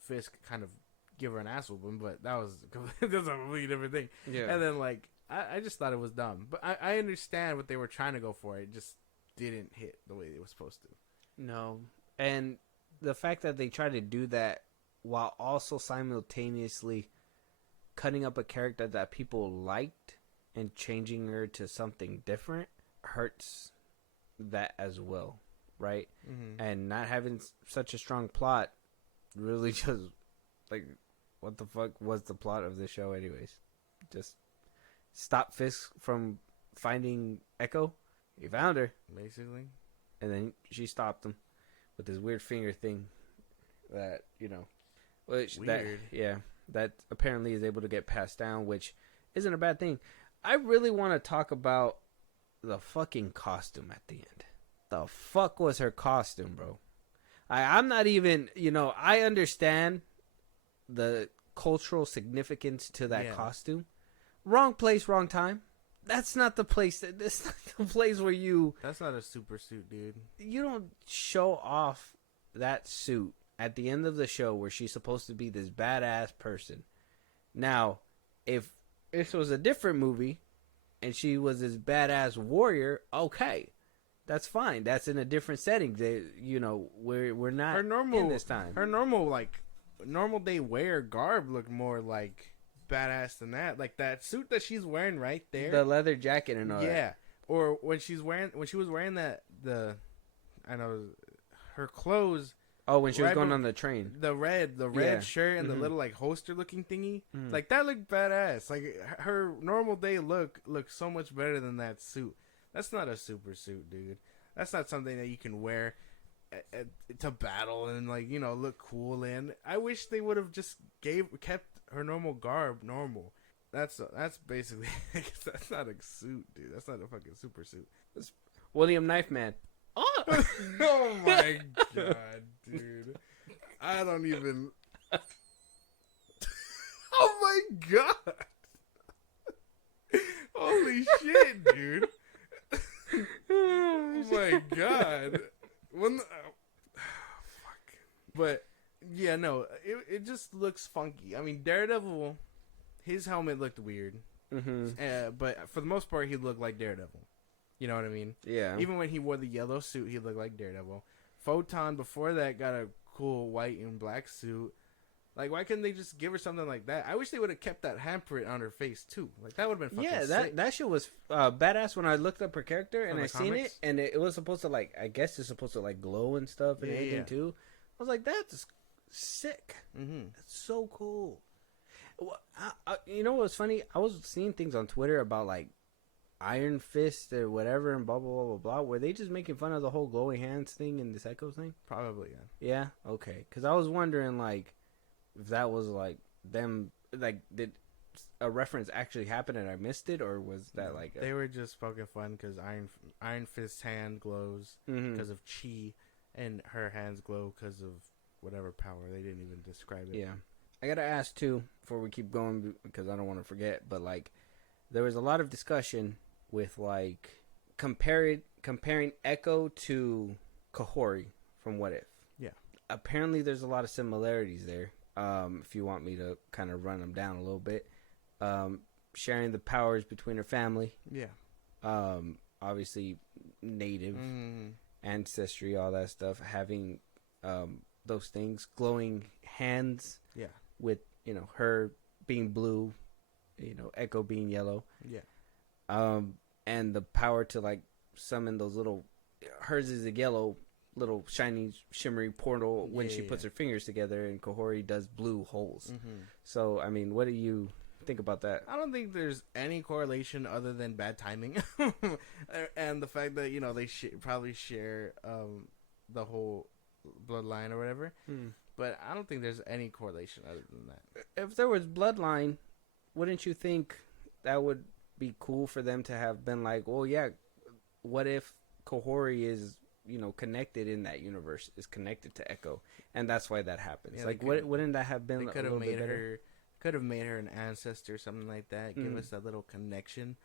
Fisk kind of give her an ass whooping, but that was a completely different thing. Yeah. And then, like, I just thought it was dumb. But I understand what they were trying to go for. It just didn't hit the way it was supposed to. No. And the fact that they tried to do that while also simultaneously cutting up a character that people liked and changing her to something different hurts that as well, right? Mm-hmm. And not having such a strong plot really just, like, what the fuck was the plot of the show anyways? Just stop Fisk from finding Echo. He found her, basically, and then she stopped him with this weird finger thing that, weird. that apparently is able to get passed down, which isn't a bad thing. I really want to talk about the fucking costume at the end. The fuck was her costume, bro? I'm not even, I understand the cultural significance to that costume. Wrong place, wrong time. That's not the place. That's not the place where you. That's not a super suit, dude. You don't show off that suit at the end of the show where she's supposed to be this badass person. Now, if this was a different movie and she was this badass warrior, okay, that's fine. That's in a different setting. We're not in this time. Her normal day wear garb looked more like badass than that. Like that suit that she's wearing right there, the leather jacket and all that. Yeah. Or when she was wearing that, her clothes. Oh, when she was going on the train. The red shirt and the little, like, holster looking thingy. Mm. Like, that looked badass. Like, her normal day look looks so much better than that suit. That's not a super suit, dude. That's not something that you can wear to battle and, like, look cool in. I wish they would have just kept her normal garb normal. That's basically, that's not a suit, dude. That's not a fucking super suit. It's William Knife Man. Oh! Oh my god, dude. I don't even. Oh my god. Holy shit, dude. Oh my god. Fuck. But, yeah, no. It just looks funky. I mean, Daredevil, his helmet looked weird. Mm-hmm. But for the most part, he looked like Daredevil. You know what I mean? Yeah. Even when he wore the yellow suit, he looked like Daredevil. Photon, before that, got a cool white and black suit. Like, why couldn't they just give her something like that? I wish they would have kept that handprint on her face, too. Like, that would have been fucking sick. That shit was badass when I looked up her character and I seen comics? it. And it was supposed to, like, I guess it's supposed to, like, glow and stuff and everything, too. I was like, that's sick. Mm-hmm. That's so cool. Well, you know what's funny? I was seeing things on Twitter about, like, Iron Fist or whatever and blah, blah, blah, blah, blah. Were they just making fun of the whole glowing hands thing and this Echo thing? Probably, yeah. Yeah? Okay. Because I was wondering, like, if that was, like, them, like, did a reference actually happen and I missed it? Or was that, like... They were just poking fun because Iron Fist's hand glows because of chi, and her hands glow because of whatever power. They didn't even describe it. Yeah. I gotta ask, too, before we keep going, because I don't want to forget, but, like, there was a lot of discussion with, like, comparing Echo to Kahori from What If. Yeah. Apparently there's a lot of similarities there. If you want me to kind of run them down a little bit, sharing the powers between her family. Yeah. Obviously, native Mm-hmm. ancestry, all that stuff. Having those things, glowing hands. Yeah. With her being blue, Echo being yellow. Yeah. And the power to like summon those little. Hers is a yellow, little shiny, shimmery portal when she puts her fingers together, and Kahori does blue holes. Mm-hmm. So, I mean, what do you think about that? I don't think there's any correlation other than bad timing, and the fact that they probably share the whole bloodline or whatever. But I don't think there's any correlation other than that. If there was bloodline, wouldn't you think that would be cool for them to have been like, well, yeah, what if Kahori is connected in that universe, is connected to Echo, and that's why that happens. Yeah, like, wouldn't that have been? They could have made her. Could have made her an ancestor, something like that. Give us that little connection,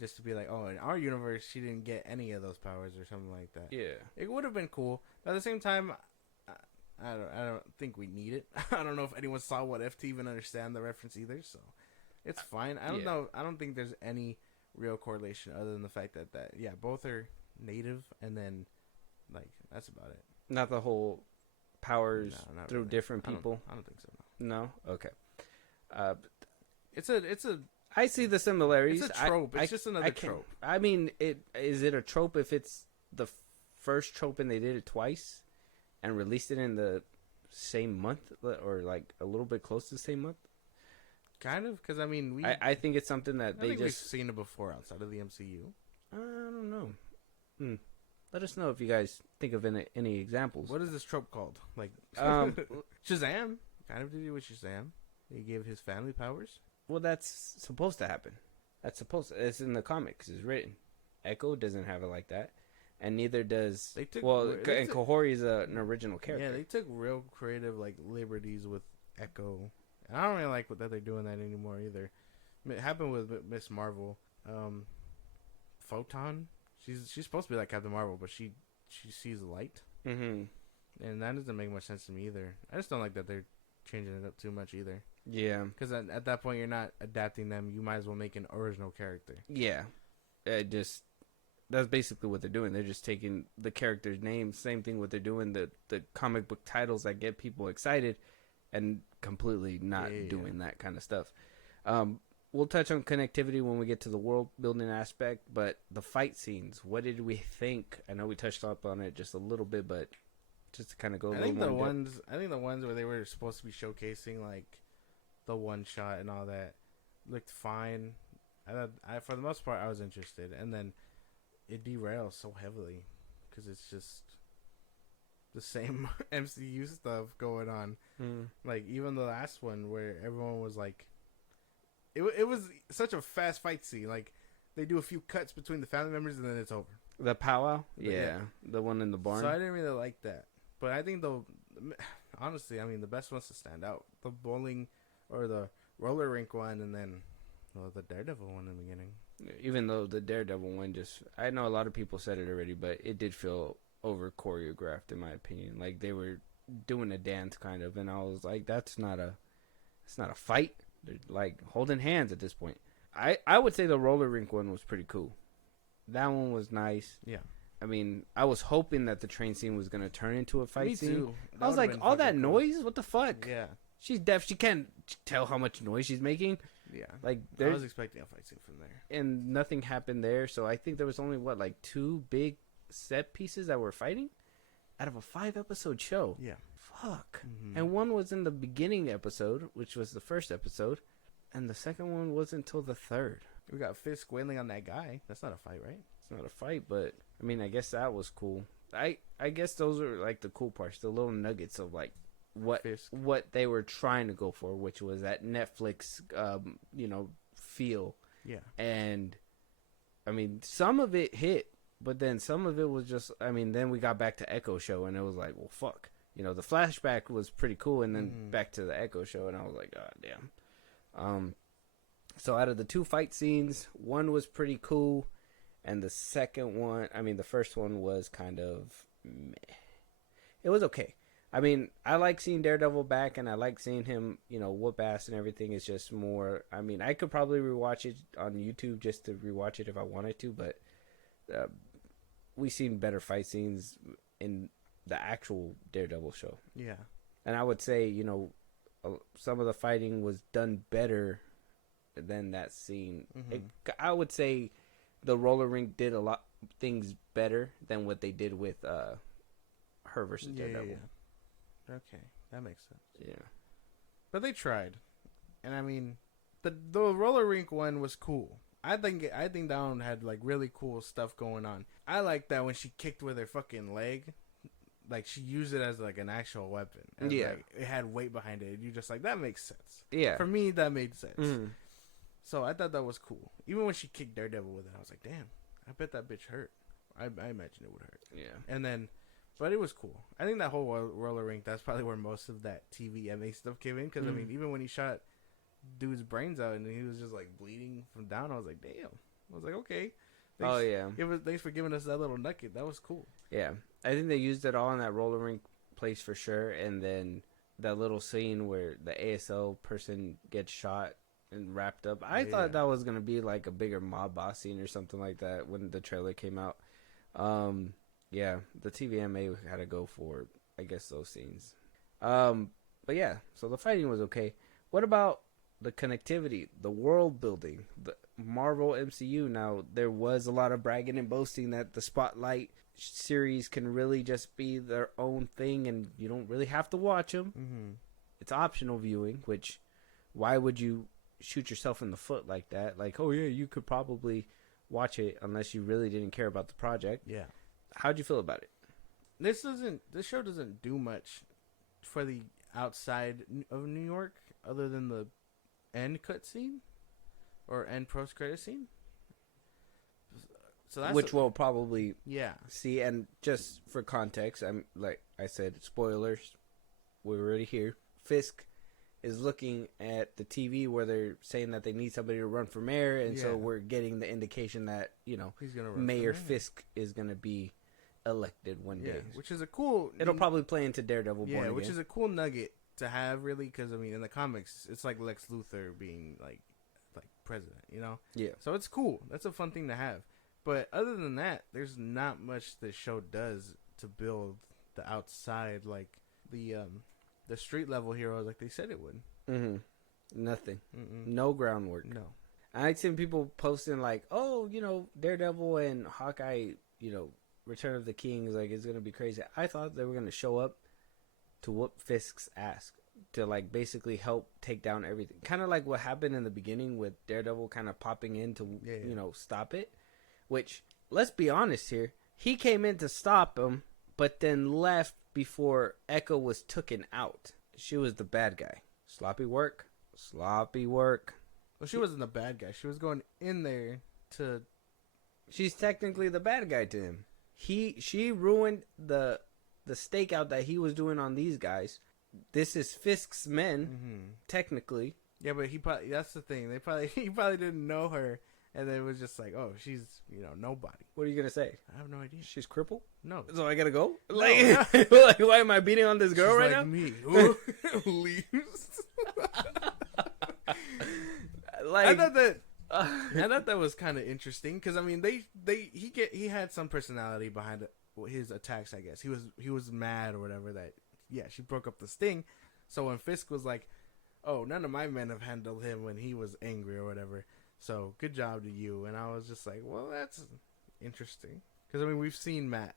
just to be like, oh, in our universe, she didn't get any of those powers or something like that. Yeah, it would have been cool. But at the same time, I don't think we need it. I don't know if anyone saw What If to even understand the reference either. So it's fine. I don't know. I don't think there's any real correlation other than the fact that both are native, and then like that's about it. Not the whole powers through really. different people. I don't think so. No. Okay. It's a. I see the similarities. It's a trope. It's just another trope. I mean, is it a trope if it's the first trope and they did it twice, and released it in the same month, or like a little bit close to the same month? Kind of, because I mean, I think it's something that we've seen it before outside of the MCU. I don't know. Let us know if you guys think of any examples. What is this trope called? Like Shazam kind of did it with Shazam. He gave his family powers. Well, that's supposed to happen. It's in the comics. It's written. Echo doesn't have it like that, and neither does. Kahori is an original character. Yeah, they took real creative liberties with Echo. And I don't really like that they're doing that anymore either. It happened with Miss Marvel. Photon. She's supposed to be like Captain Marvel, but she sees light. Mm-hmm. And that doesn't make much sense to me either. I just don't like that they're changing it up too much either. Yeah. Because at that point, you're not adapting them. You might as well make an original character. Yeah. That's basically what they're doing. They're just taking the character's name. Same thing what they're doing, the comic book titles that get people excited, and completely not doing that kind of stuff. We'll touch on connectivity when we get to the world building aspect, but the fight scenes, what did we think? I know we touched up on it just a little bit, but just to kind of go I think the ones where they were supposed to be showcasing the one shot and all that looked fine. I for the most part I was interested, and then it derails so heavily because it's just the same MCU stuff going on. Like even the last one where everyone was like, it was such a fast fight scene. Like they do a few cuts between the family members and then it's over. The powwow, the one in the barn. So I didn't really like that, but I think honestly, I mean the best ones to stand out, the bowling or the roller rink one, and then the Daredevil one in the beginning. Even though the Daredevil one I know a lot of people said it already, but it did feel over choreographed in my opinion. Like they were doing a dance kind of, and I was like, it's not a fight. They're like holding hands at this point. I would say the roller rink one was pretty cool. That one was nice. Yeah. I mean, I was hoping that the train scene was going to turn into a fight scene. Too. I was like, all that noise? What the fuck? Yeah. She's deaf. She can't tell how much noise she's making. Yeah. Like I was expecting a fight scene from there. And nothing happened there. So I think there was only, two big set pieces that were fighting out of a 5-episode show. Yeah. Fuck. Mm-hmm. And one was in the beginning episode, which was the first episode. And the second one wasn't until the third. We got Fisk wailing on that guy. That's not a fight, right? It's not a fight, but I mean, I guess that was cool. I guess those are the cool parts, the little nuggets of what they were trying to go for, which was that Netflix, feel. Yeah. And I mean, some of it hit, but then some of it was just. I mean, then we got back to Echo Show, and it was like, well, fuck. The flashback was pretty cool, and then back to the Echo Show, and I was like, god damn. So out of the 2 fight scenes, one was pretty cool, and the second one, the first one was kind of meh. It was okay. I mean, I like seeing Daredevil back, and I like seeing him, whoop ass and everything. It's just more. I mean, I could probably rewatch it on YouTube just to rewatch it if I wanted to, but we've seen better fight scenes in the actual Daredevil show. Yeah. And I would say, some of the fighting was done better than that scene. Mm-hmm. I would say the roller rink did a lot things better than what they did with her versus Daredevil. Yeah. Okay, that makes sense. Yeah. But they tried, and I mean, the roller rink one was cool. I think that one had like really cool stuff going on. I like that when she kicked with her fucking leg, like she used it as like an actual weapon. And, yeah, like, it had weight behind it. You just like that makes sense. Yeah, for me that made sense. Mm. So I thought that was cool. Even when she kicked Daredevil with it, I was like, damn, I bet that bitch hurt. I imagine it would hurt. Yeah, and then. But it was cool. I think that whole roller rink, that's probably where most of that TVMA stuff came in. Because, I mean, even when he shot dude's brains out and he was just, like, bleeding from down, I was like, damn. I was like, okay. Thanks for giving us that little nugget. That was cool. Yeah. I think they used it all in that roller rink place for sure. And then that little scene where the ASL person gets shot and wrapped up. I thought that was going to be, like, a bigger mob boss scene or something like that when the trailer came out. Yeah, the TVMA had to go for, I guess, those scenes. But yeah, so the fighting was okay. What about the connectivity, the world building, the Marvel MCU? Now, there was a lot of bragging and boasting that the Spotlight series can really just be their own thing and you don't really have to watch them. Mm-hmm. It's optional viewing, which, why would you shoot yourself in the foot like that? Like, oh yeah, you could probably watch it unless you really didn't care about the project. Yeah. How'd you feel about it? This show doesn't do much for the outside of New York other than the end cut scene or end post credit scene. So that's which we'll probably see. And just for context, I'm like I said, spoilers. We're already here. Fisk is looking at the TV where they're saying that they need somebody to run for mayor, and so we're getting the indication that he's gonna run Mayor Fisk is gonna be elected one day, which is a cool. It'll probably play into Daredevil. Yeah, which is a cool nugget to have, really, because I mean, in the comics, it's like Lex Luthor being like president, Yeah. So it's cool. That's a fun thing to have. But other than that, there's not much the show does to build the outside, like the street level heroes, like they said it would. Mm-hmm. Nothing. No groundwork. No. I've seen people posting like, oh, Daredevil and Hawkeye, Return of the King is like, it's going to be crazy. I thought they were going to show up to whoop Fisk's ass, to like basically help take down everything. Kind of like what happened in the beginning with Daredevil kind of popping in to, stop it. Which, let's be honest here, he came in to stop him, but then left before Echo was taken out. She was the bad guy. Sloppy work. Well, she wasn't the bad guy. She was going in there to... She's technically the bad guy to him. She ruined the stakeout that he was doing on these guys. This is Fisk's men, technically. Yeah, but that's the thing. He probably didn't know her, and it was just like, oh, she's nobody. What are you gonna say? I have no idea. She's crippled? No. So I gotta go? No, like why am I beating on this girl right now? Me. Leaves. I thought that was kind of interesting because I mean he had some personality behind his attacks. I guess he was mad or whatever that she broke up the sting. So when Fisk was like, oh, none of my men have handled him when he was angry or whatever. So good job to you. And I was just like, well, that's interesting because I mean we've seen Matt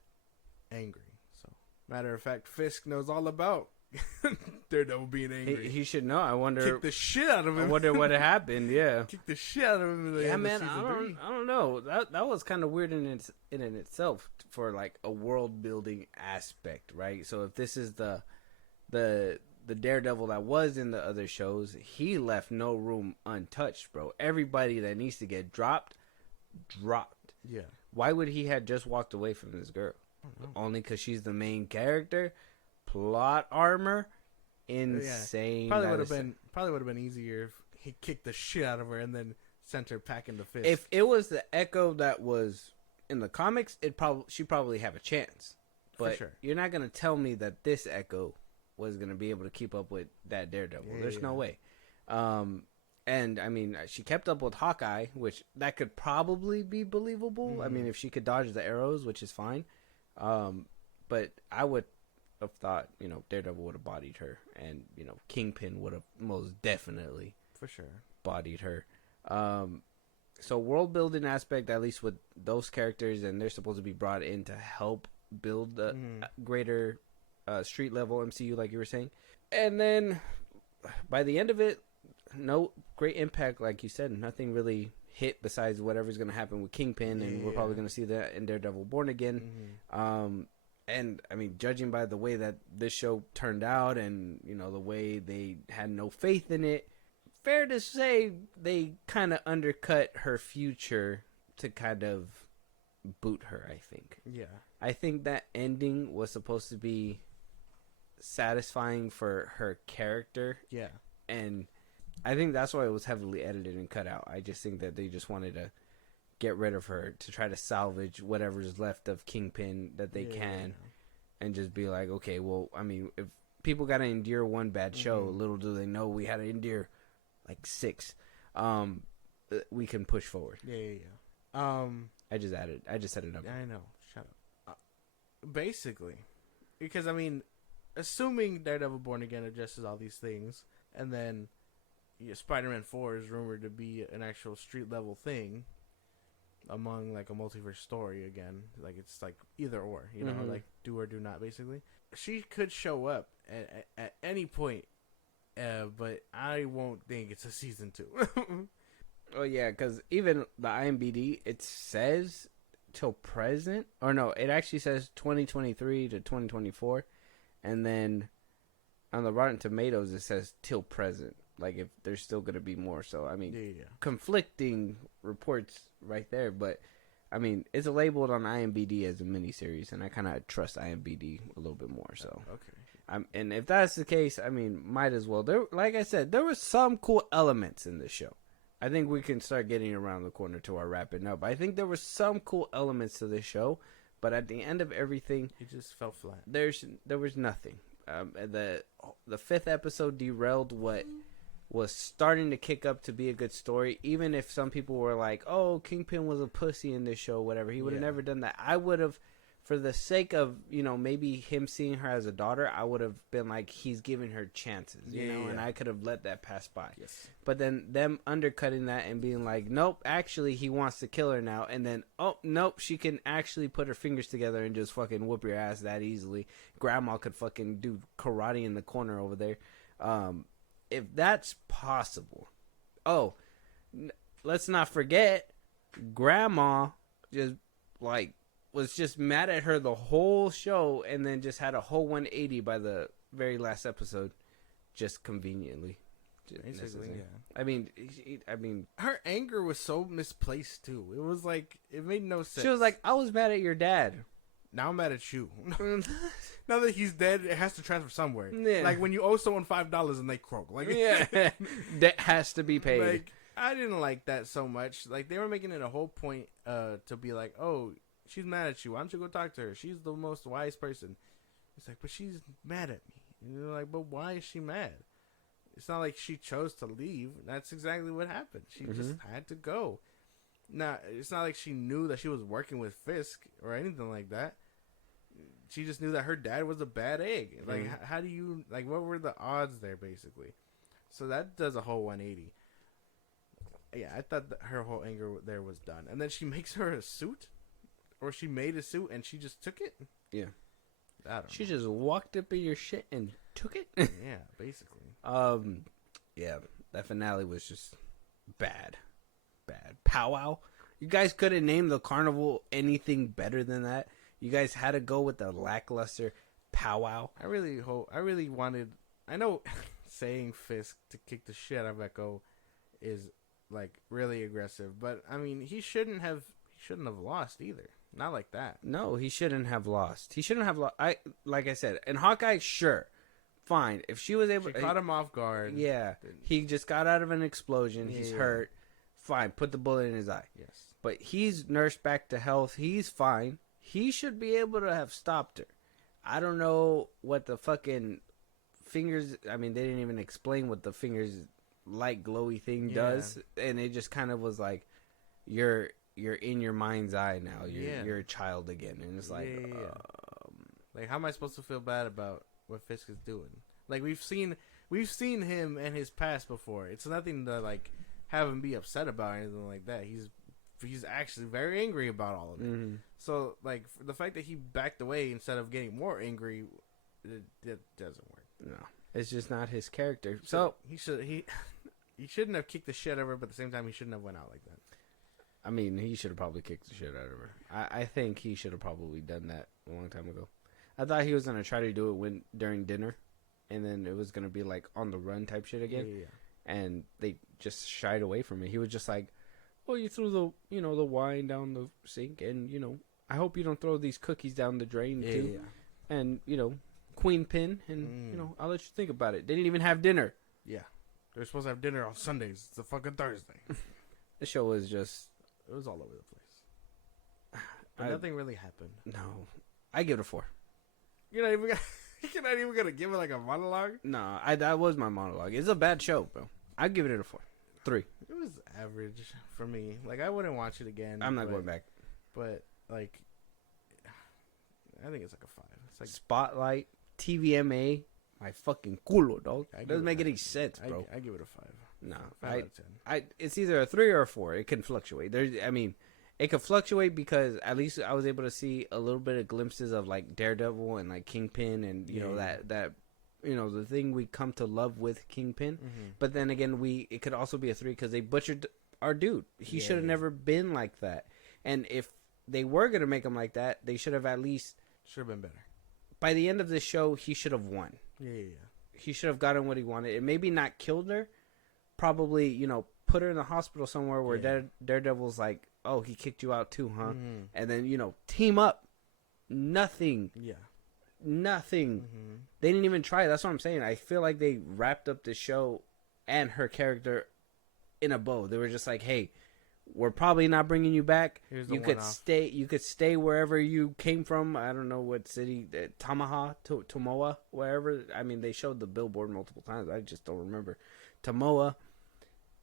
angry. So matter of fact, Fisk knows all about Daredevil being angry. He should know. I wonder. Kick the shit out of him. I wonder what happened. Yeah. Kick the shit out of him. Yeah, man. I don't know. That was kind of weird in itself for like a world building aspect, right? So if this is the Daredevil that was in the other shows, he left no room untouched, bro. Everybody that needs to get dropped. Yeah. Why would he have just walked away from this girl? Only because she's the main character. Plot armor, insane. Probably would have been easier if he kicked the shit out of her and then sent her packing the Fisk. If it was the Echo that was in the comics, she'd probably have a chance. But For sure. You're not gonna tell me that this Echo was gonna be able to keep up with that Daredevil. Yeah, There's no yeah. way. And I mean, she kept up with Hawkeye, which that could probably be believable. I mean, if she could dodge the arrows, which is fine. But I would have thought, Daredevil would have bodied her, and Kingpin would have most definitely For sure. bodied her. So world building aspect, at least with those characters, and they're supposed to be brought in to help build the greater street level MCU, like you were saying. And then by the end of it, no great impact, like you said. Nothing really hit besides whatever's going to happen with Kingpin, and we're probably going to see that in Daredevil Born Again. And I mean, judging by the way that this show turned out, and the way they had no faith in it, fair to say they kind of undercut her future to kind of boot her, I think. Yeah. I think that ending was supposed to be satisfying for her character, Yeah. and I think that's why it was heavily edited and cut out. I just think that they just wanted to get rid of her to try to salvage whatever's left of Kingpin that they can, and just be like, okay, well, I mean, if people got to endure one bad show, little do they know we had to endure like 6. We can push forward. Yeah. I just set it up. I know. Shut up. Basically, because I mean, assuming Daredevil Born Again addresses all these things, and then Spider-Man 4 is rumored to be an actual street level thing among like a multiverse story again. Like it's like either or, like do or do not. Basically, she could show up at any point, but I won't think it's a season 2. Oh yeah, because even the IMDb, it says till present, or no, it actually says 2023 to 2024, and then on the Rotten Tomatoes it says till present, like if there's still gonna be more. So I mean, conflicting reports right there, but I mean, it's labeled on IMDb as a miniseries, and I kind of trust IMDb a little bit more. So okay. And if that's the case, I mean, might as well. There, like I said, there were some cool elements in this show. I think we can start getting around the corner to our wrapping up. I think there were some cool elements to this show, but at the end of everything, it just fell flat. There was nothing. The 5th episode derailed what was starting to kick up to be a good story. Even if some people were like, "Oh, Kingpin was a pussy in this show," whatever, he would have never done that. I would have, for the sake of maybe him seeing her as a daughter, I would have been like, he's giving her chances, and I could have let that pass by. Yes. But then them undercutting that and being like, nope, actually he wants to kill her now, and then oh nope, she can actually put her fingers together and just fucking whoop your ass that easily. Grandma could fucking do karate in the corner over there. If that's possible, let's not forget, Grandma just was just mad at her the whole show, and then just had a whole 180 by the very last episode, just conveniently. Basically, yeah. I mean, her anger was so misplaced too. It was like it made no sense. she was like, "I was mad at your dad." Now I'm mad at you. Now that he's dead, it has to transfer somewhere. Yeah. Like when you owe someone $5 and they croak. Like yeah, that has to be paid. Like I didn't like that so much. Like they were making it a whole point to be like, "Oh, she's mad at you. Why don't you go talk to her? She's the most wise person." It's like, but she's mad at me. And you're like, but why is she mad? It's not like she chose to leave. That's exactly what happened. She just had to go. Now, it's not like she knew that she was working with Fisk or anything like that. She just knew that her dad was a bad egg. Like, how do you, like, what were the odds there, basically? So that does a whole 180. Yeah, I thought that her whole anger there was done. And then she makes her a suit? Or she made a suit and she just took it? Yeah. I don't know. She just walked up in your shit and took it? Yeah, basically. Yeah, that finale was just bad. Powwow. You guys couldn't name the carnival anything better than that. You guys had to go with the lackluster powwow. I really wanted. I know saying Fisk to kick the shit out of Echo is like really aggressive, but I mean he shouldn't have lost either. Not like that. No, he shouldn't have lost. He shouldn't have lost. Like I said, in Hawkeye, sure, fine. If she was able, she caught him off guard. Yeah, he just got out of an explosion. He's hurt. Fine, put the bullet in his eye. Yes, but he's nursed back to health. He's fine. He should be able to have stopped her. I don't know what the fucking fingers. I mean, they didn't even explain what the fingers light glowy thing does, and it just kind of was like, you're in your mind's eye now. You're a child again, and it's like, like, how am I supposed to feel bad about what Fisk is doing? Like, we've seen him and his past before. It's nothing to like have him be upset about or anything like that. He's actually very angry about all of it. Mm-hmm. So, like, the fact that he backed away instead of getting more angry, it doesn't work. No, it's just not his character. So he shouldn't have kicked the shit out of her, but at the same time, he shouldn't have went out like that. I mean, he should have probably kicked the shit out of her. I think he should have probably done that a long time ago. I thought he was gonna try to do it during dinner, and then it was gonna be like on the run type shit again. Yeah. And they just shied away from it. He was just like, "Oh, you threw the wine down the sink, and I hope you don't throw these cookies down the drain too." Yeah. And queen pin, and I'll let you think about it. They didn't even have dinner. Yeah, they're supposed to have dinner on Sundays. It's a fucking Thursday. The show was just, it was all over the place. But nothing really happened. No, I give it a 4. You're not even gonna give it like a monologue. No, that was my monologue. It's a bad show, bro. I'd give it a 4, 3. It was average for me. Like, I wouldn't watch it again. I'm not going back. But like, I think it's like a 5. It's like Spotlight, TVMA, my fucking culo, dog. I give Doesn't it make a- any sense, bro. I give it a 5. No, 5 out of 10. It's either a 3 or a 4. It can fluctuate. It could fluctuate because at least I was able to see a little bit of glimpses of like Daredevil and like Kingpin and that the thing we come to love with Kingpin. Mm-hmm. But then again, it could also be a 3 because they butchered our dude. He should have never been like that. And if they were gonna make him like that, they should have at least Should have been better. by the end of the show he should have won. Yeah. He should have gotten what he wanted. And maybe not killed her. Probably, put her in the hospital somewhere where Daredevil's like, oh, he kicked you out too, huh? Mm-hmm. And then, team up. Nothing. Yeah. Nothing. Mm-hmm. They didn't even try. That's what I'm saying. I feel like they wrapped up the show and her character in a bow. They were just like, hey, we're probably not bringing you back. Here's the You could one-off. stay. You could stay wherever you came from. I don't know what city, Tomoa, wherever. I mean, they showed the billboard multiple times. I just don't remember. Tomoa,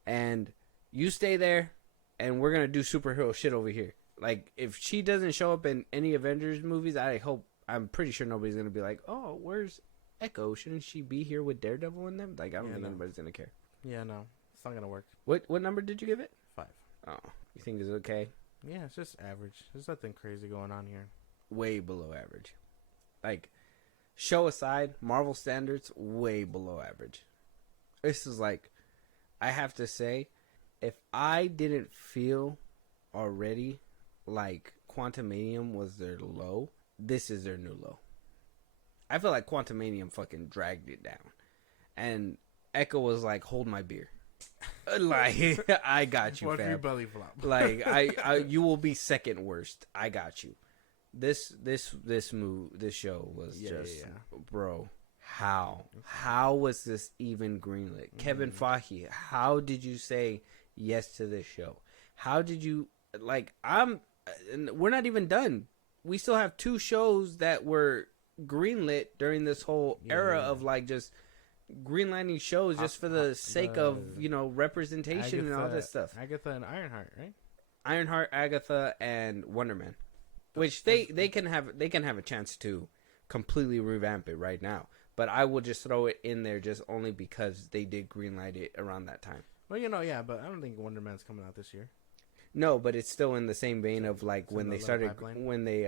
and you stay there, and we're gonna do superhero shit over here. Like, if she doesn't show up in any Avengers movies, I'm pretty sure nobody's gonna be like, oh, where's Echo? Shouldn't she be here with Daredevil in them? Like, I don't think anybody's gonna care. Yeah, no. It's not going to work. What number did you give it? 5. Oh, you think it's okay? Yeah, it's just average. There's nothing crazy going on here. Way below average. Like, show aside, Marvel standards, way below average. This is like, I have to say, if I didn't feel already like Quantumanium was their low, this is their new low. I feel like Quantumanium fucking dragged it down. And Echo was like, hold my beer. Like, I got you, What if you fam. belly flop? Like, I you will be second worst. I got you. This show was bro. How was this even greenlit? Kevin Feige, how did you say yes to this show? How did you we're not even done. We still have 2 shows that were greenlit during this whole era of like just greenlighting shows just for the sake of representation and all this stuff. Agatha and Ironheart, right? Ironheart, Agatha, and Wonder Man, which they can have a chance to completely revamp it right now. But I will just throw it in there just only because they did greenlight it around that time. Well, but I don't think Wonder Man's coming out this year. No, but it's still in the same vein of like It's when in they the started pipeline. when they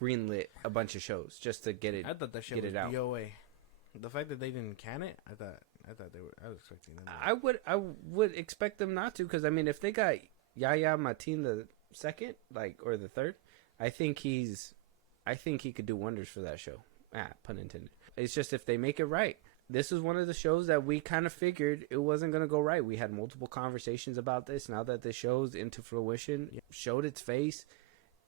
greenlit a bunch of shows just to get it. I thought that shit get was it out. DOA. The fact that they didn't can it, I thought they were. I was expecting them. I would expect them not to, because I mean, if they got Yaya Martin the second, or the third, I think he could do wonders for that show. Pun intended. It's just if they make it right. This is one of the shows that we kind of figured it wasn't going to go right. We had multiple conversations about this. Now that the show's into fruition, showed its face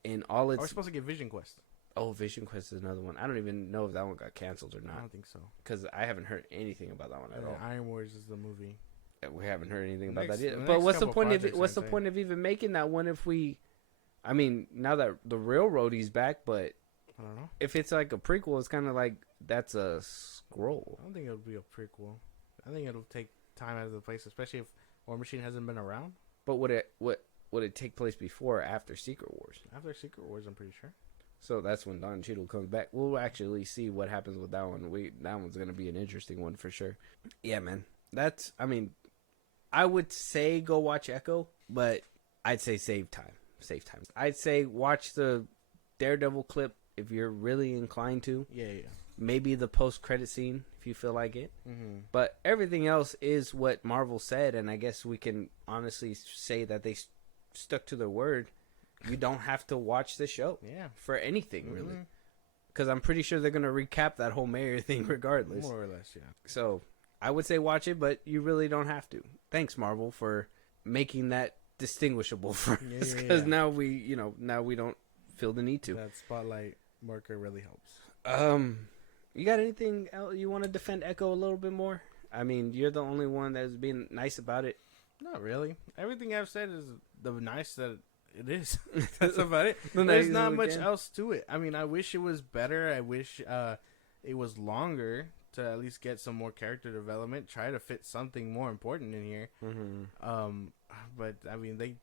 in all its... We're supposed to get Vision Quest. Oh, Vision Quest is another one. I don't even know if that one got canceled or I not, don't think so. because I haven't heard anything about that one at all. Iron Wars is the movie. We haven't heard anything about Next- that either. the But next what's the couple point of projects, what's the I'd say. point of even making that one if we? I mean, now that the railroadie's back, but I don't know. If it's like a prequel, it's kind of like that's a scroll. I don't think it'll be a prequel. I think it'll take time out of the place, especially if War Machine hasn't been around. But would it take place before or after Secret Wars? After Secret Wars, I'm pretty sure. So that's when Don Cheadle comes back. We'll actually see what happens with that one. That one's gonna be an interesting one for sure. Yeah, man. I mean, I would say go watch Echo, but I'd say save time. Save time. I'd say watch the Daredevil clip if you're really inclined to. Yeah. Maybe the post-credit scene if you feel like it. Mm-hmm. But everything else is what Marvel said, and I guess we can honestly say that they stuck to their word. You don't have to watch the show for anything, really. Because I'm pretty sure they're going to recap that whole mayor thing regardless. More or less, yeah. So I would say watch it, but you really don't have to. Thanks, Marvel, for making that distinguishable for us. Because now we don't feel the need to. That spotlight marker really helps. You got anything else you want to defend Echo a little bit more? I mean, you're the only one that's being nice about it. Not really. Everything I've said is the nice that it is. That's about it. The There's nice not much again. else to it. I mean, I wish it was better. I wish it was longer to at least get some more character development. Try to fit something more important in here. Mm-hmm. But I mean, they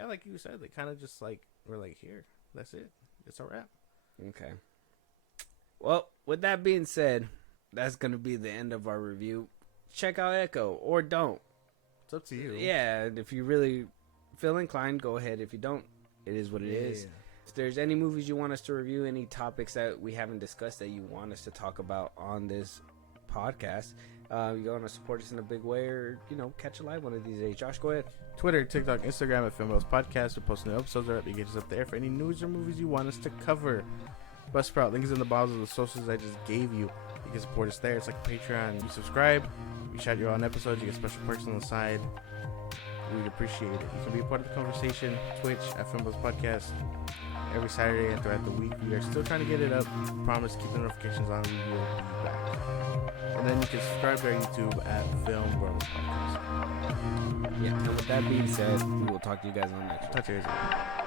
like you said, they kind of just like were like, here, that's it. It's a wrap. Okay. Well, with that being said, that's going to be the end of our review. Check out Echo, or don't. It's up to you. Yeah, and if you really feel inclined, go ahead. If you don't, it is what it is. If there's any movies you want us to review, any topics that we haven't discussed that you want us to talk about on this podcast, you want to support us in a big way, or, catch a live one of these days. Josh, go ahead. Twitter, TikTok, Instagram at FilmBros Podcast. We post new episodes are up. You get us up there for any news or movies you want us to cover. Buzzsprout, links in the bottom of the socials I just gave you. You can support us there. It's like a Patreon. You subscribe, we shout you out on episodes, you get special perks on the side. We'd appreciate it. You can be a part of the conversation. Twitch at FilmBros Podcast every Saturday and throughout the week. We are still trying to get it up. Promise, keep the notifications on. We will be back. And then you can subscribe to our YouTube at FilmBros Podcast. Yeah, and with that being said, we will talk to you guys on the next one. Talk to you guys later.